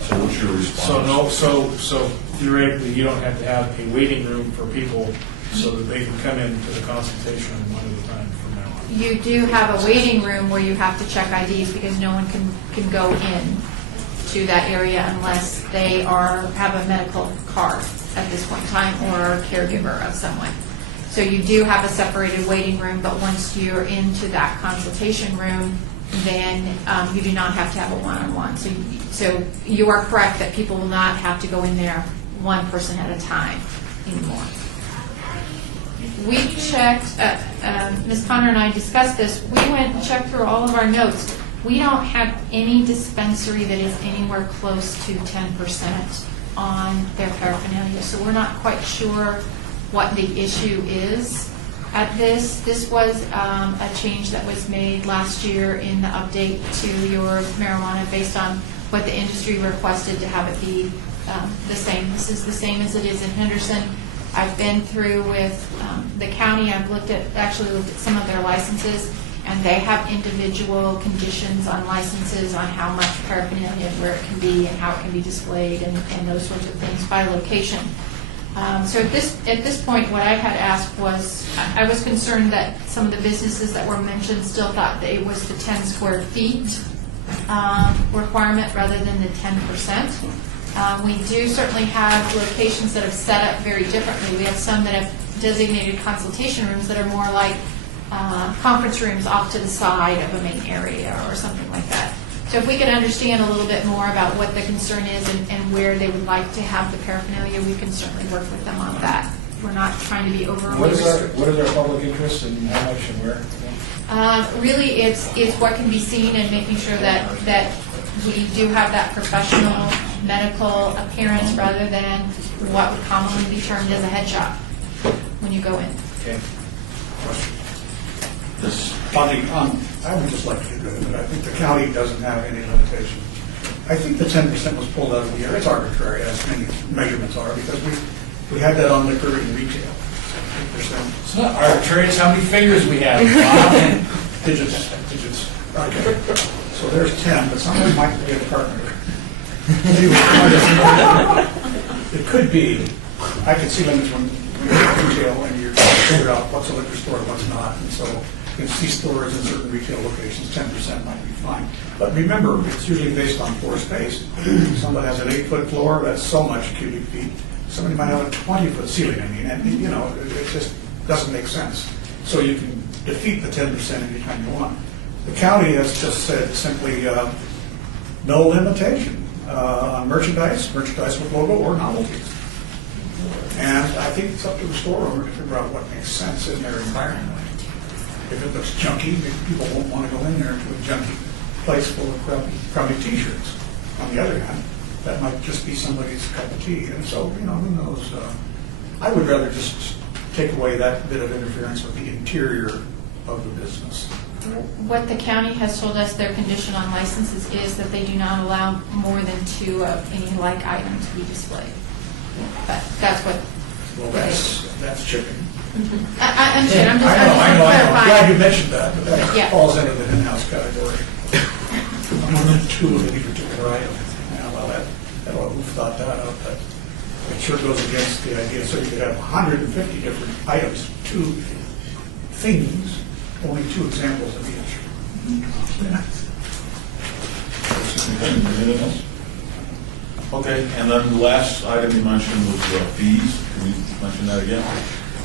So what's your response? So theoretically, you don't have to have a waiting room for people so that they can come into the consultation room one at a time from now on. You do have a waiting room where you have to check IDs because no one can go in to that area unless they have a medical card at this point in time or a caregiver of someone. So you do have a separated waiting room, but once you're into that consultation room, then you do not have to have a one-on-one. So you are correct that people will not have to go in there one person at a time anymore. We checked, Ms. Connor and I discussed this, we went and checked through all of our notes. We don't have any dispensary that is anywhere close to 10% on their paraphernalia, so we're not quite sure what the issue is at this. This was a change that was made last year in the update to your marijuana based on what the industry requested to have it be the same. This is the same as it is in Henderson. I've been through with the county, I've actually looked at some of their licenses, and they have individual conditions on licenses on how much paraphernalia, where it can be, and how it can be displayed, and those sorts of things by location. So at this point, what I had asked was, I was concerned that some of the businesses that were mentioned still thought that it was the 10 square feet requirement rather than the 10%. We do certainly have locations that have set up very differently. We have some that have designated consultation rooms that are more like conference rooms off to the side of a main area or something like that. So if we could understand a little bit more about what the concern is and where they would like to have the paraphernalia, we can certainly work with them on that. We're not trying to be overly What is restrictive. our public interest and how much and where? Really, it's what can be seen and making sure that we do have that professional medical appearance rather than what would commonly be termed as a head shop when you go in. Okay. This, I would just like to get rid of it. I think the county doesn't have any limitation. I think the 10% was pulled out of the air. It's arbitrary, as many measurements are, because we had that on liquor and retail. 10%. It's not arbitrary, it's how many fingers we have. Bob. Digits. Okay. So there's 10, but someone might be a partner. Anyway, it could be, I could see limits when you're retail and you're trying to figure out what's a liquor store and what's not. And so in C-stores in certain retail locations, 10% might be fine. But remember, it's usually based on floor space. Somebody has an 8-foot floor, that's so much cubic feet. Somebody might have a 20-foot ceiling, and you know, it just doesn't make sense. So you can defeat the 10% anytime you want. The county has just said simply no limitation on merchandise with logo or novelties. And I think it's up to the store owner to figure out what makes sense in their environment. If it looks junky, maybe people won't want to go in there to a junky place full of crummy T-shirts. On the other hand, that might just be somebody's cup of tea. And so, you know, who knows? I would rather just take away that bit of interference with the interior of the business. What the county has told us their condition on licenses is that they do not allow more than 2 of any like item to be displayed. But that's what. Well, that's chicken. I understand. I'm just I know. I'm clarifying. glad you mentioned that, but that Yeah. falls into the in-house category. More than 2 of any particular item. Yeah, well, I don't know who thought that out, but it sure goes against the idea. So you could have 150 different items, 2 things, only 2 examples of each. anything else? Okay, and then the last item you mentioned was fees. Can you mention that again?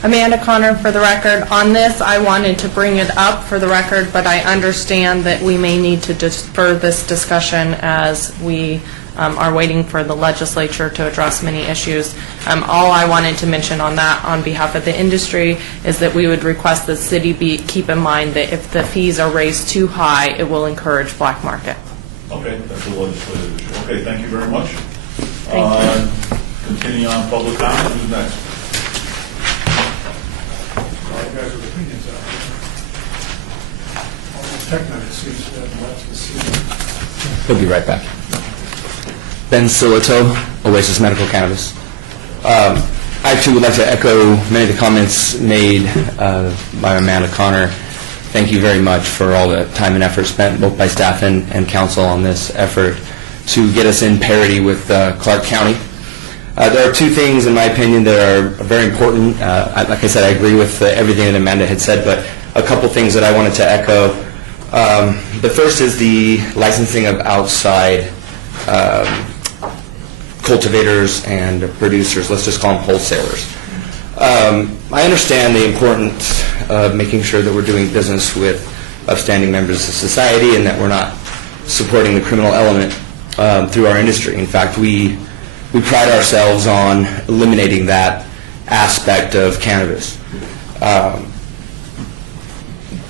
Amanda Connor, for the record. On this, I wanted to bring it up for the record, but I understand that we may need to defer this discussion as we are waiting for the legislature to address many issues. All I wanted to mention on that, on behalf of the industry, is that we would request the city keep in mind that if the fees are raised too high, it will encourage black market. Okay, that's the legislative issue. Okay, thank you very much. Thank Continuing on public comment, who's next? All you guys with opinions out there. All the tech nuggets seems to have left the scene. He'll be right back. Ben Silito, Oasis Medical Cannabis. I too would like to echo many of the comments made by Amanda Connor. Thank you very much for all the time and effort spent both by staff and council on this effort to get us in parity with Clark County. There are 2 things, in my opinion, that are very important. Like I said, I agree with everything that Amanda had said, but a couple things that I wanted to echo. The first is the licensing of outside cultivators and producers. Let's just call them wholesalers. I understand the importance of making sure that we're doing business with upstanding members of society and that we're not supporting the criminal element through our industry. In fact, we pride ourselves on eliminating that aspect of cannabis.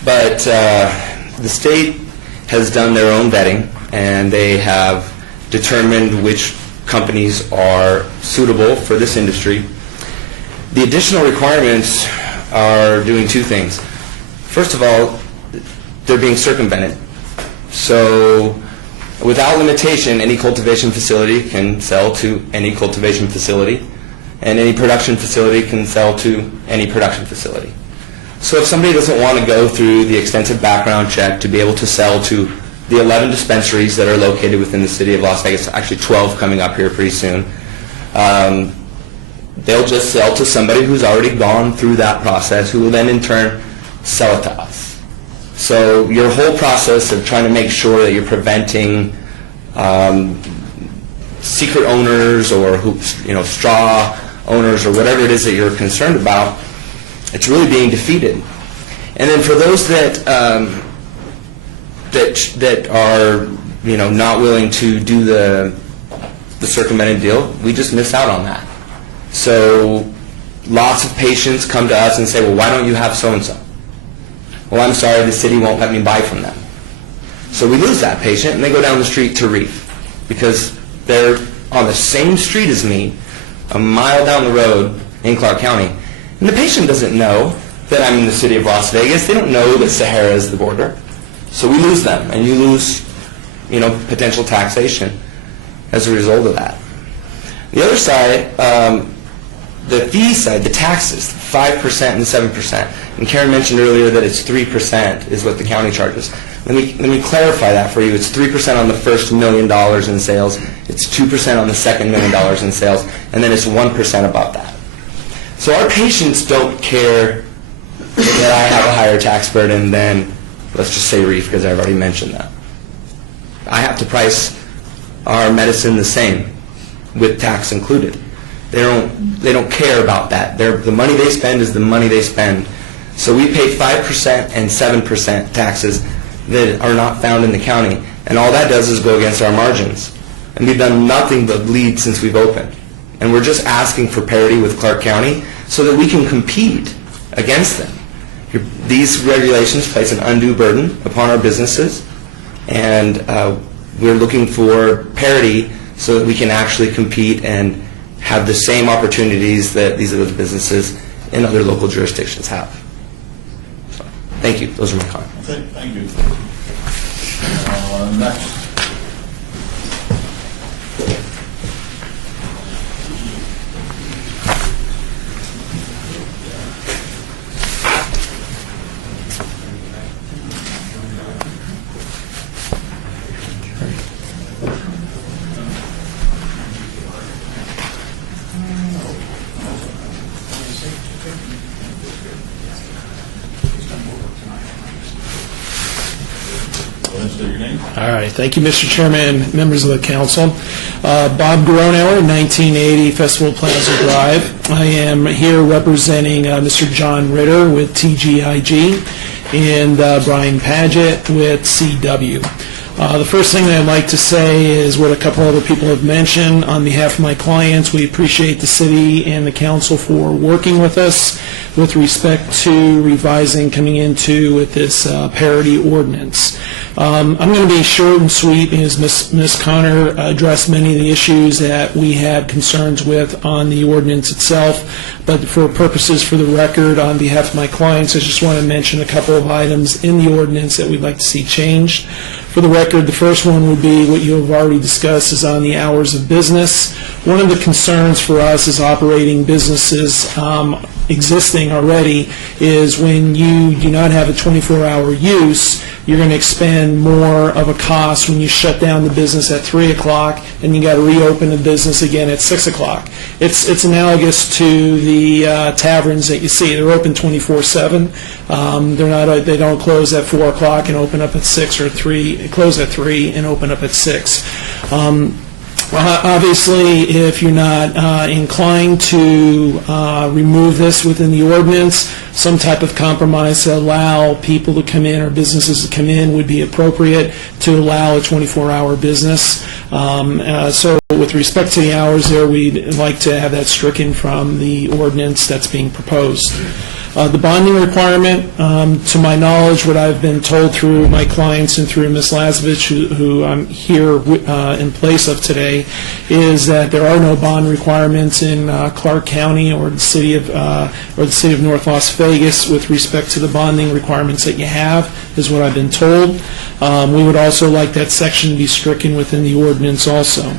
But the state has done their own vetting, and they have determined which companies are suitable for this industry. The additional requirements are doing 2 things. First of all, they're being circumvented. So without limitation, any cultivation facility can sell to any cultivation facility, and any production facility can sell to any production facility. So if somebody doesn't want to go through the extensive background check to be able to sell to the 11 dispensaries that are located within the city of Las Vegas, actually 12 coming up here pretty soon, they'll just sell to somebody who's already gone through that process, who will then in turn sell it to us. So your whole process of trying to make sure that you're preventing secret owners or straw owners or whatever it is that you're concerned about, it's really being defeated. And then for those that that are not willing to do the circumvented deal, we just miss out on that. So lots of patients come to us and say, well, why don't you have so-and-so? Well, I'm sorry, the city won't let me buy from them. So we lose that patient, and they go down the street to Reef because they're on the same street as me, a mile down the road in Clark County. And the patient doesn't know that I'm in the city of Las Vegas. They don't know that Sahara is the border. So we lose them, and you lose, potential taxation as a result of that. The other side, the fee side, the taxes, 5% and 7%. And Karen mentioned earlier that it's 3% is what the county charges. Let me clarify that for you. It's 3% on the first $1 million in sales. It's 2% on the second $1 million in sales, and then it's 1% above that. So our patients don't care that I have a higher tax burden than, let's just say Reef, because I've already mentioned that. I have to price our medicine the same with tax included. They don't care about that. The money they spend is the money they spend. So we pay 5% and 7% taxes that are not found in the county, and all that does is go against our margins. And we've done nothing but lead since we've opened. And we're just asking for parity with Clark County so that we can compete against them. These regulations place an undue burden upon our businesses, and we're looking for parity so that we can actually compete and have the same opportunities that these other businesses in other local jurisdictions have. So, thank you. Those are my comments. Okay, thank you. Next. All right. Thank you, Mr. Chairman, members of the council. Bob Gronauer, 1980 Festival Plaza Drive. I am here representing Mr. John Ritter with TGIG and Brian Paget with CW. The first thing that I'd like to say is what a couple other people have mentioned. On behalf of my clients, we appreciate the city and the council for working with us with respect to revising coming into with this parity ordinance. I'm going to be short and sweet because Ms. Connor addressed many of the issues that we had concerns with on the ordinance itself. But for purposes for the record, on behalf of my clients, I just want to mention a couple of items in the ordinance that we'd like to see changed. For the record, the first one would be what you have already discussed is on the hours of business. One of the concerns for us as operating businesses existing already is when you do not have a 24-hour use, you're going to expend more of a cost when you shut down the business at 3 o'clock and you got to reopen the business again at 6 o'clock. It's analogous to the taverns that you see. They're open 24/7. They don't close at 4 o'clock and open up at 6 or 3. Close at 3 and open up at 6. Obviously, if you're not inclined to remove this within the ordinance, some type of compromise to allow people to come in or businesses to come in would be appropriate to allow a 24-hour business. So with respect to the hours there, we'd like to have that stricken from the ordinance that's being proposed. The bonding requirement, to my knowledge, what I've been told through my clients and through Ms. Lazovich, who I'm here in place of today, is that there are no bond requirements in Clark County or the city of North Las Vegas with respect to the bonding requirements that you have, is what I've been told. We would also like that section to be stricken within the ordinance also.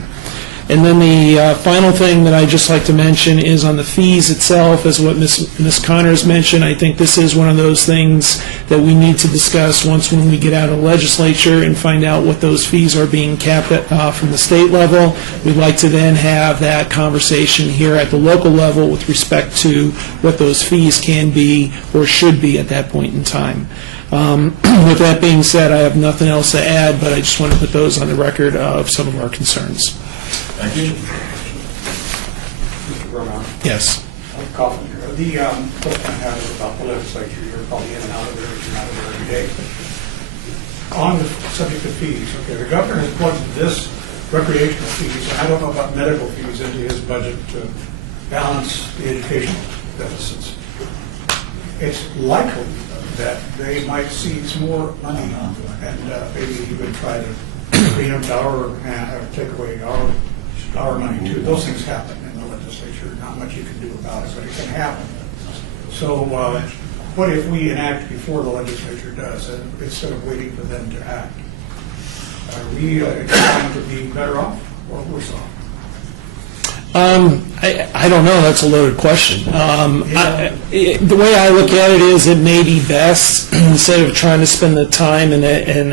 And then the final thing that I'd just like to mention is on the fees itself, as what Ms. Connors mentioned. I think this is one of those things that we need to discuss once when we get out of the legislature and find out what those fees are being capped at from the state level. We'd like to then have that conversation here at the local level with respect to what those fees can be or should be at that point in time. With that being said, I have nothing else to add, but I just want to put those on the record of some of our concerns. Thank you. Mr. Vermont. Yes. I'm coughing here. The question I have is about the legislature. You're probably in and out of there, but you're not there every day. On the subject of fees, okay, the governor has plugged this recreational fees, and I don't know about medical fees, into his budget to balance the educational deficits. It's likely that they might seize more money, and maybe even try to preempt our, or take away our money too. Those things happen in the legislature. Not much you can do about it, but it can happen. So what if we enact before the legislature does, instead of waiting for them to act? Are we going to be better off or worse off? I don't know. That's a loaded question. The way I look at it is it may be best, instead of trying to spend the time and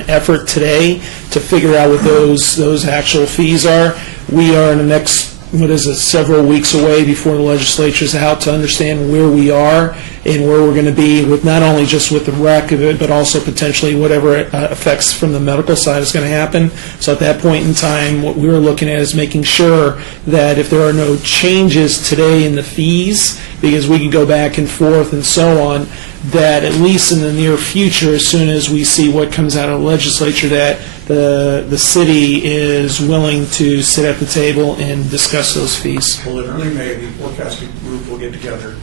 effort today to figure out what those actual fees are, we are in the next, several weeks away before the legislature is out to understand where we are and where we're going to be with not only just with the rec of it, but also potentially whatever effects from the medical side is going to happen. So at that point in time, what we're looking at is making sure that if there are no changes today in the fees, because we can go back and forth and so on, that at least in the near future, as soon as we see what comes out of the legislature, that the city is willing to sit at the table and discuss those fees. Well, in early May, the forecasting group will get together.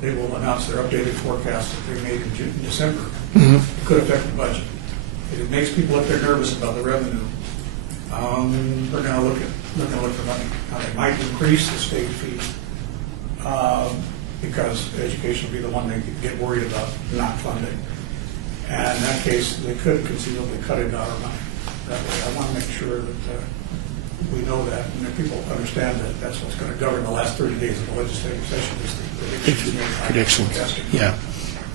They will announce their updated forecast that they made in June and December. It could affect the budget. If it makes people up there nervous about the revenue, they're going to look for money. Now, they might increase the state fee because education will be the one they get worried about not funding. And in that case, they could conceivably cut into our money. That way, I want to make sure that we know that, and that people understand that that's what's going to govern the last 30 days of the legislative session is the Predictions. forecasting. Yeah.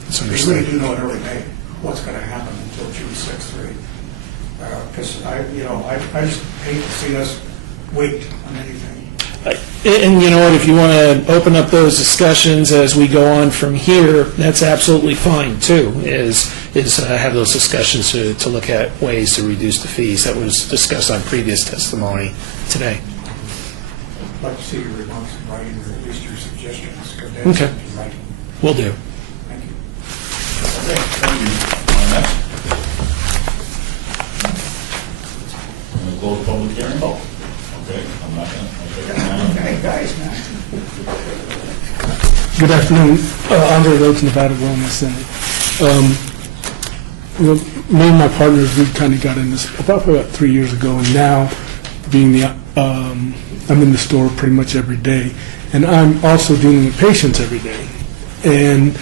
That's We understood. really do know in early May what's going to happen until June 6th or 8th. Because I just hate to see us wait on anything. And you know what, if you want to open up those discussions as we go on from here, that's absolutely fine too, is have those discussions to look at ways to reduce the fees. That was discussed on previous testimony today. I'd like to see your remarks in writing, or at least your suggestions. Okay. In writing. Will do. Thank you. Okay, thank you. Next. I'm going to close the public hearing. Okay, I'm not going to. Hey, guys, man. Good afternoon. Andre Rhodes, Nevada Wellness Center. Me and my partners, we kind of got in this about 3 years ago, and now being I'm in the store pretty much every day, and I'm also dealing with patients every day. And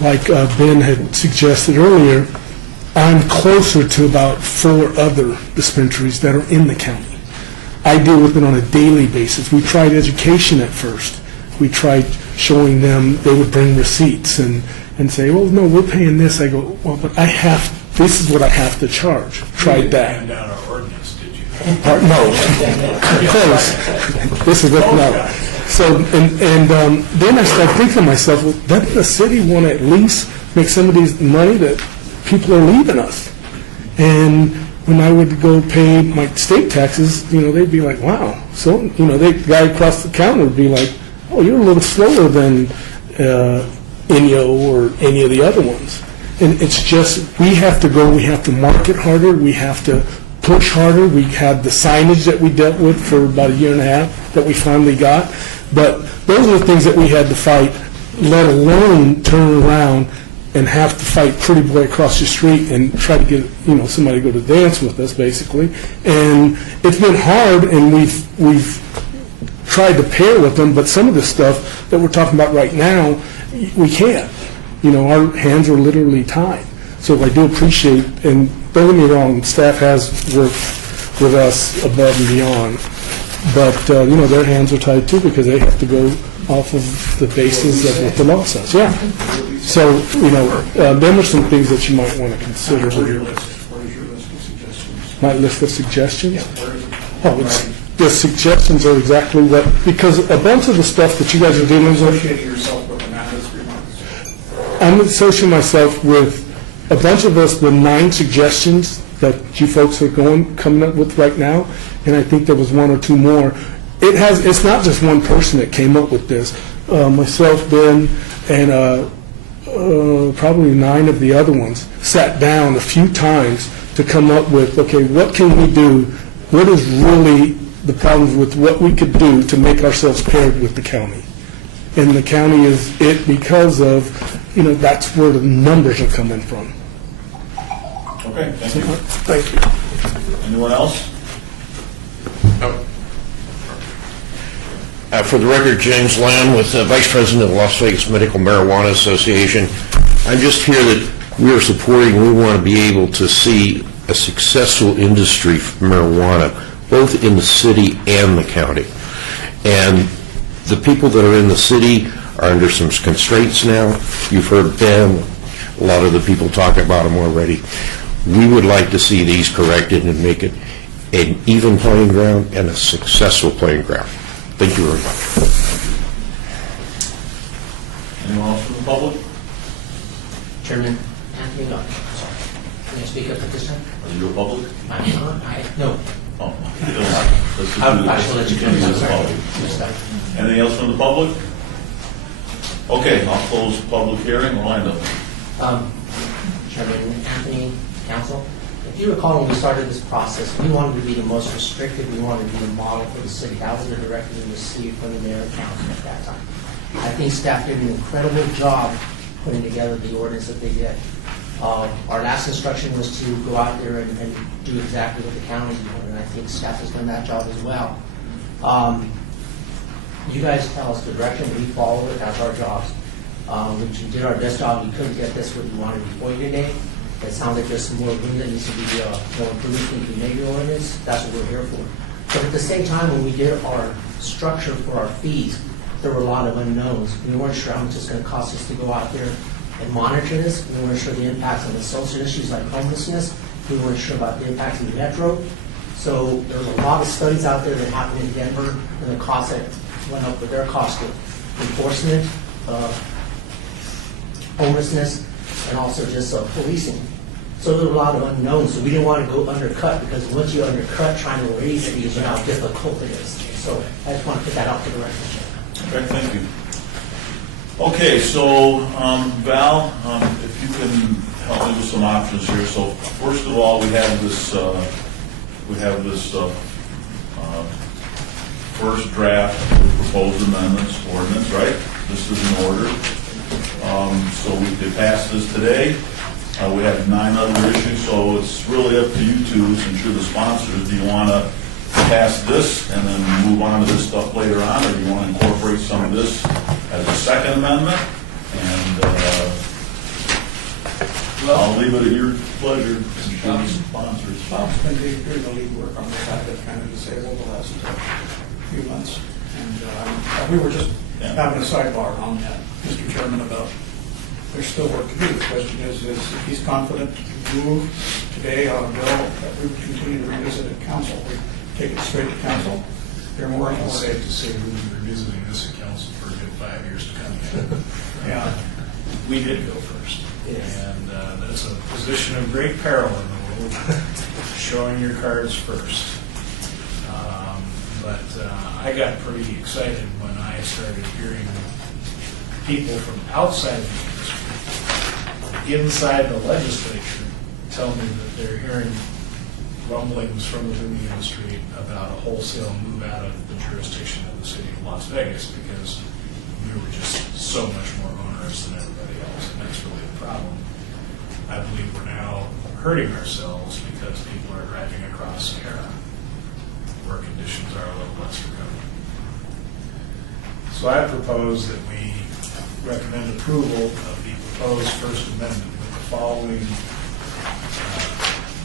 like Ben had suggested earlier, I'm closer to about 4 other dispensaries that are in the county. I deal with it on a daily basis. We tried education at first. We tried showing them, they would bring receipts and say, well, no, we're paying this. I go, well, but this is what I have to charge. Tried that. Hand down our ordinance, did you? No. Close. This is it, no. So, and then I started thinking to myself, well, doesn't the city want to at least make some of these money that people are leaving us? And when I would go pay my state taxes, they'd be like, wow. So, the guy across the counter would be like, oh, you're a little slower than Inyo or any of the other ones. And it's just, we have to market harder, we have to push harder. We had the signage that we dealt with for about 1.5 years that we finally got. But those are the things that we had to fight, let alone turn around and have to fight Pretty Boy across the street and try to get somebody to go to dance with us, basically. And it's been hard, and we've tried to pair with them, but some of the stuff that we're talking about right now, we can't. Our hands are literally tied. So I do appreciate, and don't get me wrong, staff has worked with us above and beyond. but, their hands are tied too because they have to go off of the basis of what the law says, yeah. So, them are some things that you might want to consider. Where's your list of suggestions? My list of suggestions? Where is it? Oh, the suggestions are exactly what, because a bunch of the stuff that you guys are dealing with, Associating yourself with Amanda's remarks. I'm associating myself with a bunch of the 9 suggestions that you folks are coming up with right now, and I think there was 1 or 2 more. It's not just one person that came up with this. Myself, Ben, and probably 9 of the other ones sat down a few times to come up with, okay, what can we do? What is really the problems with what we could do to make ourselves paired with the county? And the county is it because of, that's where the numbers are coming from. Okay, thank you. Thank you. Anyone else? For the record, James Lamb with Vice President of the Las Vegas Medical Marijuana Association. I'm just here that we are supporting, we want to be able to see a successful industry for marijuana, both in the city and the county. And the people that are in the city are under some constraints now. You've heard Ben, a lot of the people talk about them already. We would like to see these corrected and make it an even playing ground and a successful playing ground. Thank you very much. Anyone else from the public? Chairman, Anthony, no, sorry. Can I speak up at this time? Are you a public? No. Oh. I'll let you Continue go. the Sorry. public. Missed that. Anything else from the public? Okay, I'll close the public hearing. Orlando. Chairman, Anthony, Council, if you recall when we started this process, we wanted to be the most restrictive, we wanted to be the model for the city. That was the directive we received from the mayor and council at that time. I think staff did an incredible job putting together the ordinance that they did. Our last instruction was to go out there and do exactly what the county did, and I think staff has done that job as well. You guys tell us the direction, we follow it, that's our jobs. We did our best job, we couldn't get this what we wanted before you today. It sounds like there's some more room that needs to be more improved in the maybe ordinance, that's what we're here for. But at the same time, when we did our structure for our fees, there were a lot of unknowns. We weren't sure how much it's going to cost us to go out there and monitor this. We weren't sure the impacts on the social issues like homelessness. We weren't sure about the impacts of the metro. So there's a lot of studies out there that happened in Denver and the cost that went up with their cost of enforcement, homelessness, and also just policing. So there were a lot of unknowns. So we didn't want to go undercut because once you undercut trying to raise it, you know how difficult it is. So I just want to put that out for the record. Okay, thank you. Okay, so Val, if you can help me with some options here. So first of all, we have this first draft of proposed amendments ordinance, right? This is in order. So we could pass this today. We have 9 other issues, so it's really up to you two, since you're the sponsors. Do you want to pass this and then move on to this stuff later on, or do you want to incorporate some of this as a second amendment? And I'll leave it at your pleasure, since you're the sponsors. Bob's been doing the lead work on this. I've been kind of disabled the last few months. And we were just having a sidebar on that, Mr. Chairman, about there's still work to do. The question is if he's confident to move today on a bill that we would continue to revisit at council. We take it straight to council. They're more It's safe to say we've been revisiting this at council for a good 5 years to come. Yeah. We did go first. And that's a position of great peril in the world, showing your cards first. But I got pretty excited when I started hearing people from outside the industry, inside the legislature, tell me that they're hearing rumblings from within the industry about a wholesale move out of the jurisdiction of the city of Las Vegas because we were just so much more onerous than everybody else, and that's really the problem. I believe we're now hurting ourselves because people are driving across Sahara, where conditions are a little less forgiving. So I propose that we recommend approval of the proposed First Amendment with the following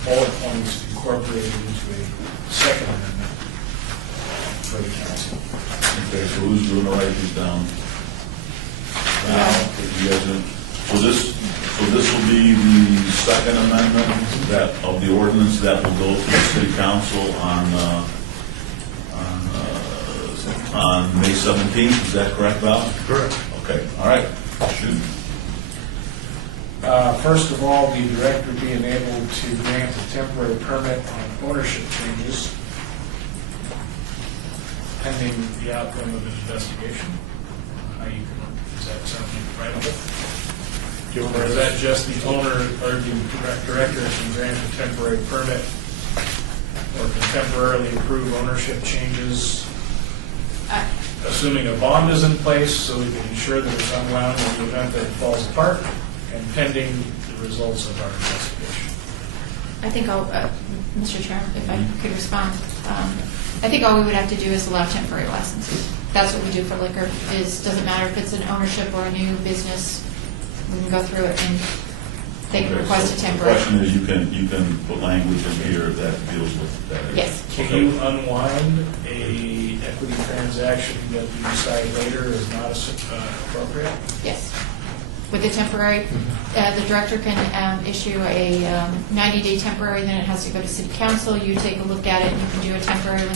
bullet points incorporated into a Second Amendment. for the council. Okay, so who's going to write these down? Now, if you guys are- so this will be the second amendment of the ordinance that will go to the city council on May 17th, is that correct, Val? Correct. Okay, all right, shoot. First of all, the director being able to grant a temporary permit on ownership changes pending the outcome of an investigation. Is that something right of it? Or is that just the owner or the director can grant a temporary permit or can temporarily approve ownership changes, assuming a bond is in place so we can ensure that it's unwound in the event that it falls apart and pending the results of our investigation? I think Mr. Chairman, if I could respond, I think all we would have to do is allow temporary licenses. That's what we do for liquor, doesn't matter if it's an ownership or a new business, we can go through it and they can Okay, request so a temporary. The question is, you can put language in here that deals with that. Yes. Can you unwind a equity transaction that you decide later is not appropriate? Yes. With the temporary, the director can issue a 90-day temporary, then it has to go to city council. You take a look at it, and you can do a temporary when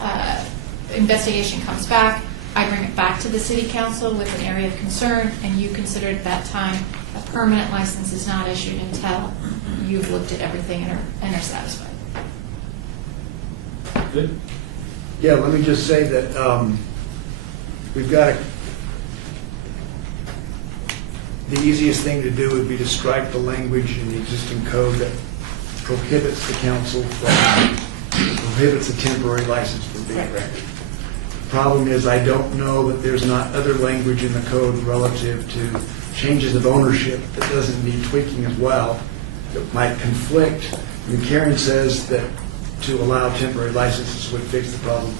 that investigation comes back. I bring it back to the city council with an area of concern, and you consider at that time a permanent license is not issued until you've looked at everything and are satisfied. Good. Yeah, let me just say that we've got the easiest thing to do would be to strike the language in the existing code that prohibits the council prohibits a temporary license from being granted. The problem is I don't know that there's not other language in the code relative to changes of ownership that doesn't need tweaking as well, that might conflict. I mean, Karen says that to allow temporary licenses would fix the problem.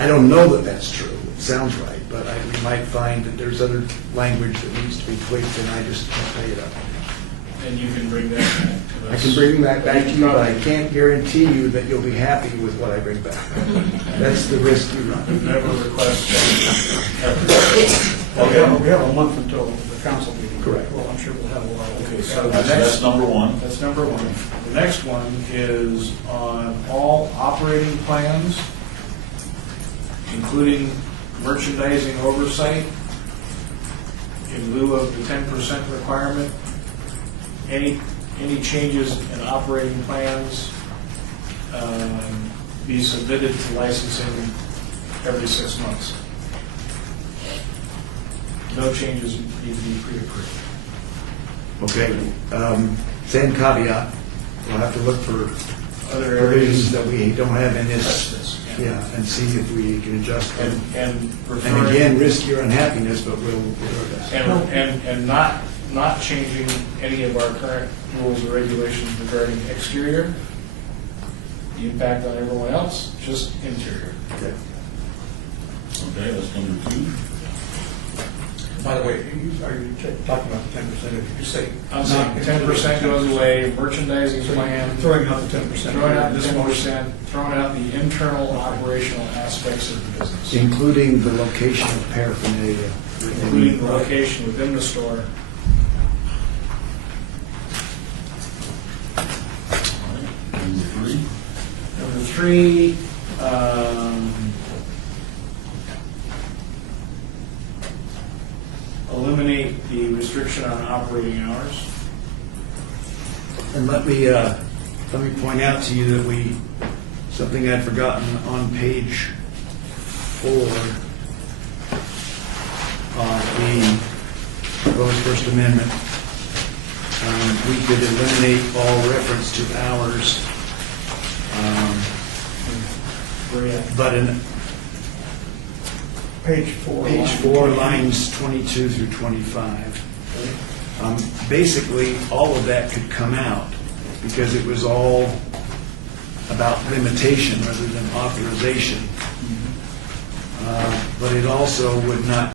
I don't know that that's true. It sounds right, but we might find that there's other language that needs to be tweaked, and I just can't tell you that. And you can bring that back to us. I can bring that back to you, but I can't guarantee you that you'll be happy with what I bring back. That's the risk you run. Never request. We have a month until the council meeting. Correct. Well, I'm sure we'll have a lot of. Okay, so That's number one. That's number one. The next one is on all operating plans, including merchandising oversight, in lieu of the 10% requirement. Any changes in operating plans be submitted to licensing every 6 months. No changes need to be pre-approved. Okay. Same caveat. We'll have to look for Other provisions areas that we don't have in this. this. Yeah, and see if we can adjust them. And And again, risk your unhappiness, but we'll do our best. and not changing any of our current rules or regulations regarding exterior, the impact on everyone else, just interior. Okay. Okay, that's number two. By the way, are you talking about the 10%? If you say. I'm saying 10% goes away, merchandising plan, Throwing out the 10%. throwing out the 10%, throwing out the internal operational aspects of the business, Including the location of paraphernalia. including the location within the store. Number three. Number three, eliminate the restriction on operating hours. And let me point out to you that something I'd forgotten on page 4 of the proposed First Amendment. We could eliminate all reference to hours, but in Page 4. Lines 22 through 25. Basically, all of that could come out because it was all about limitation rather than authorization. But it also would not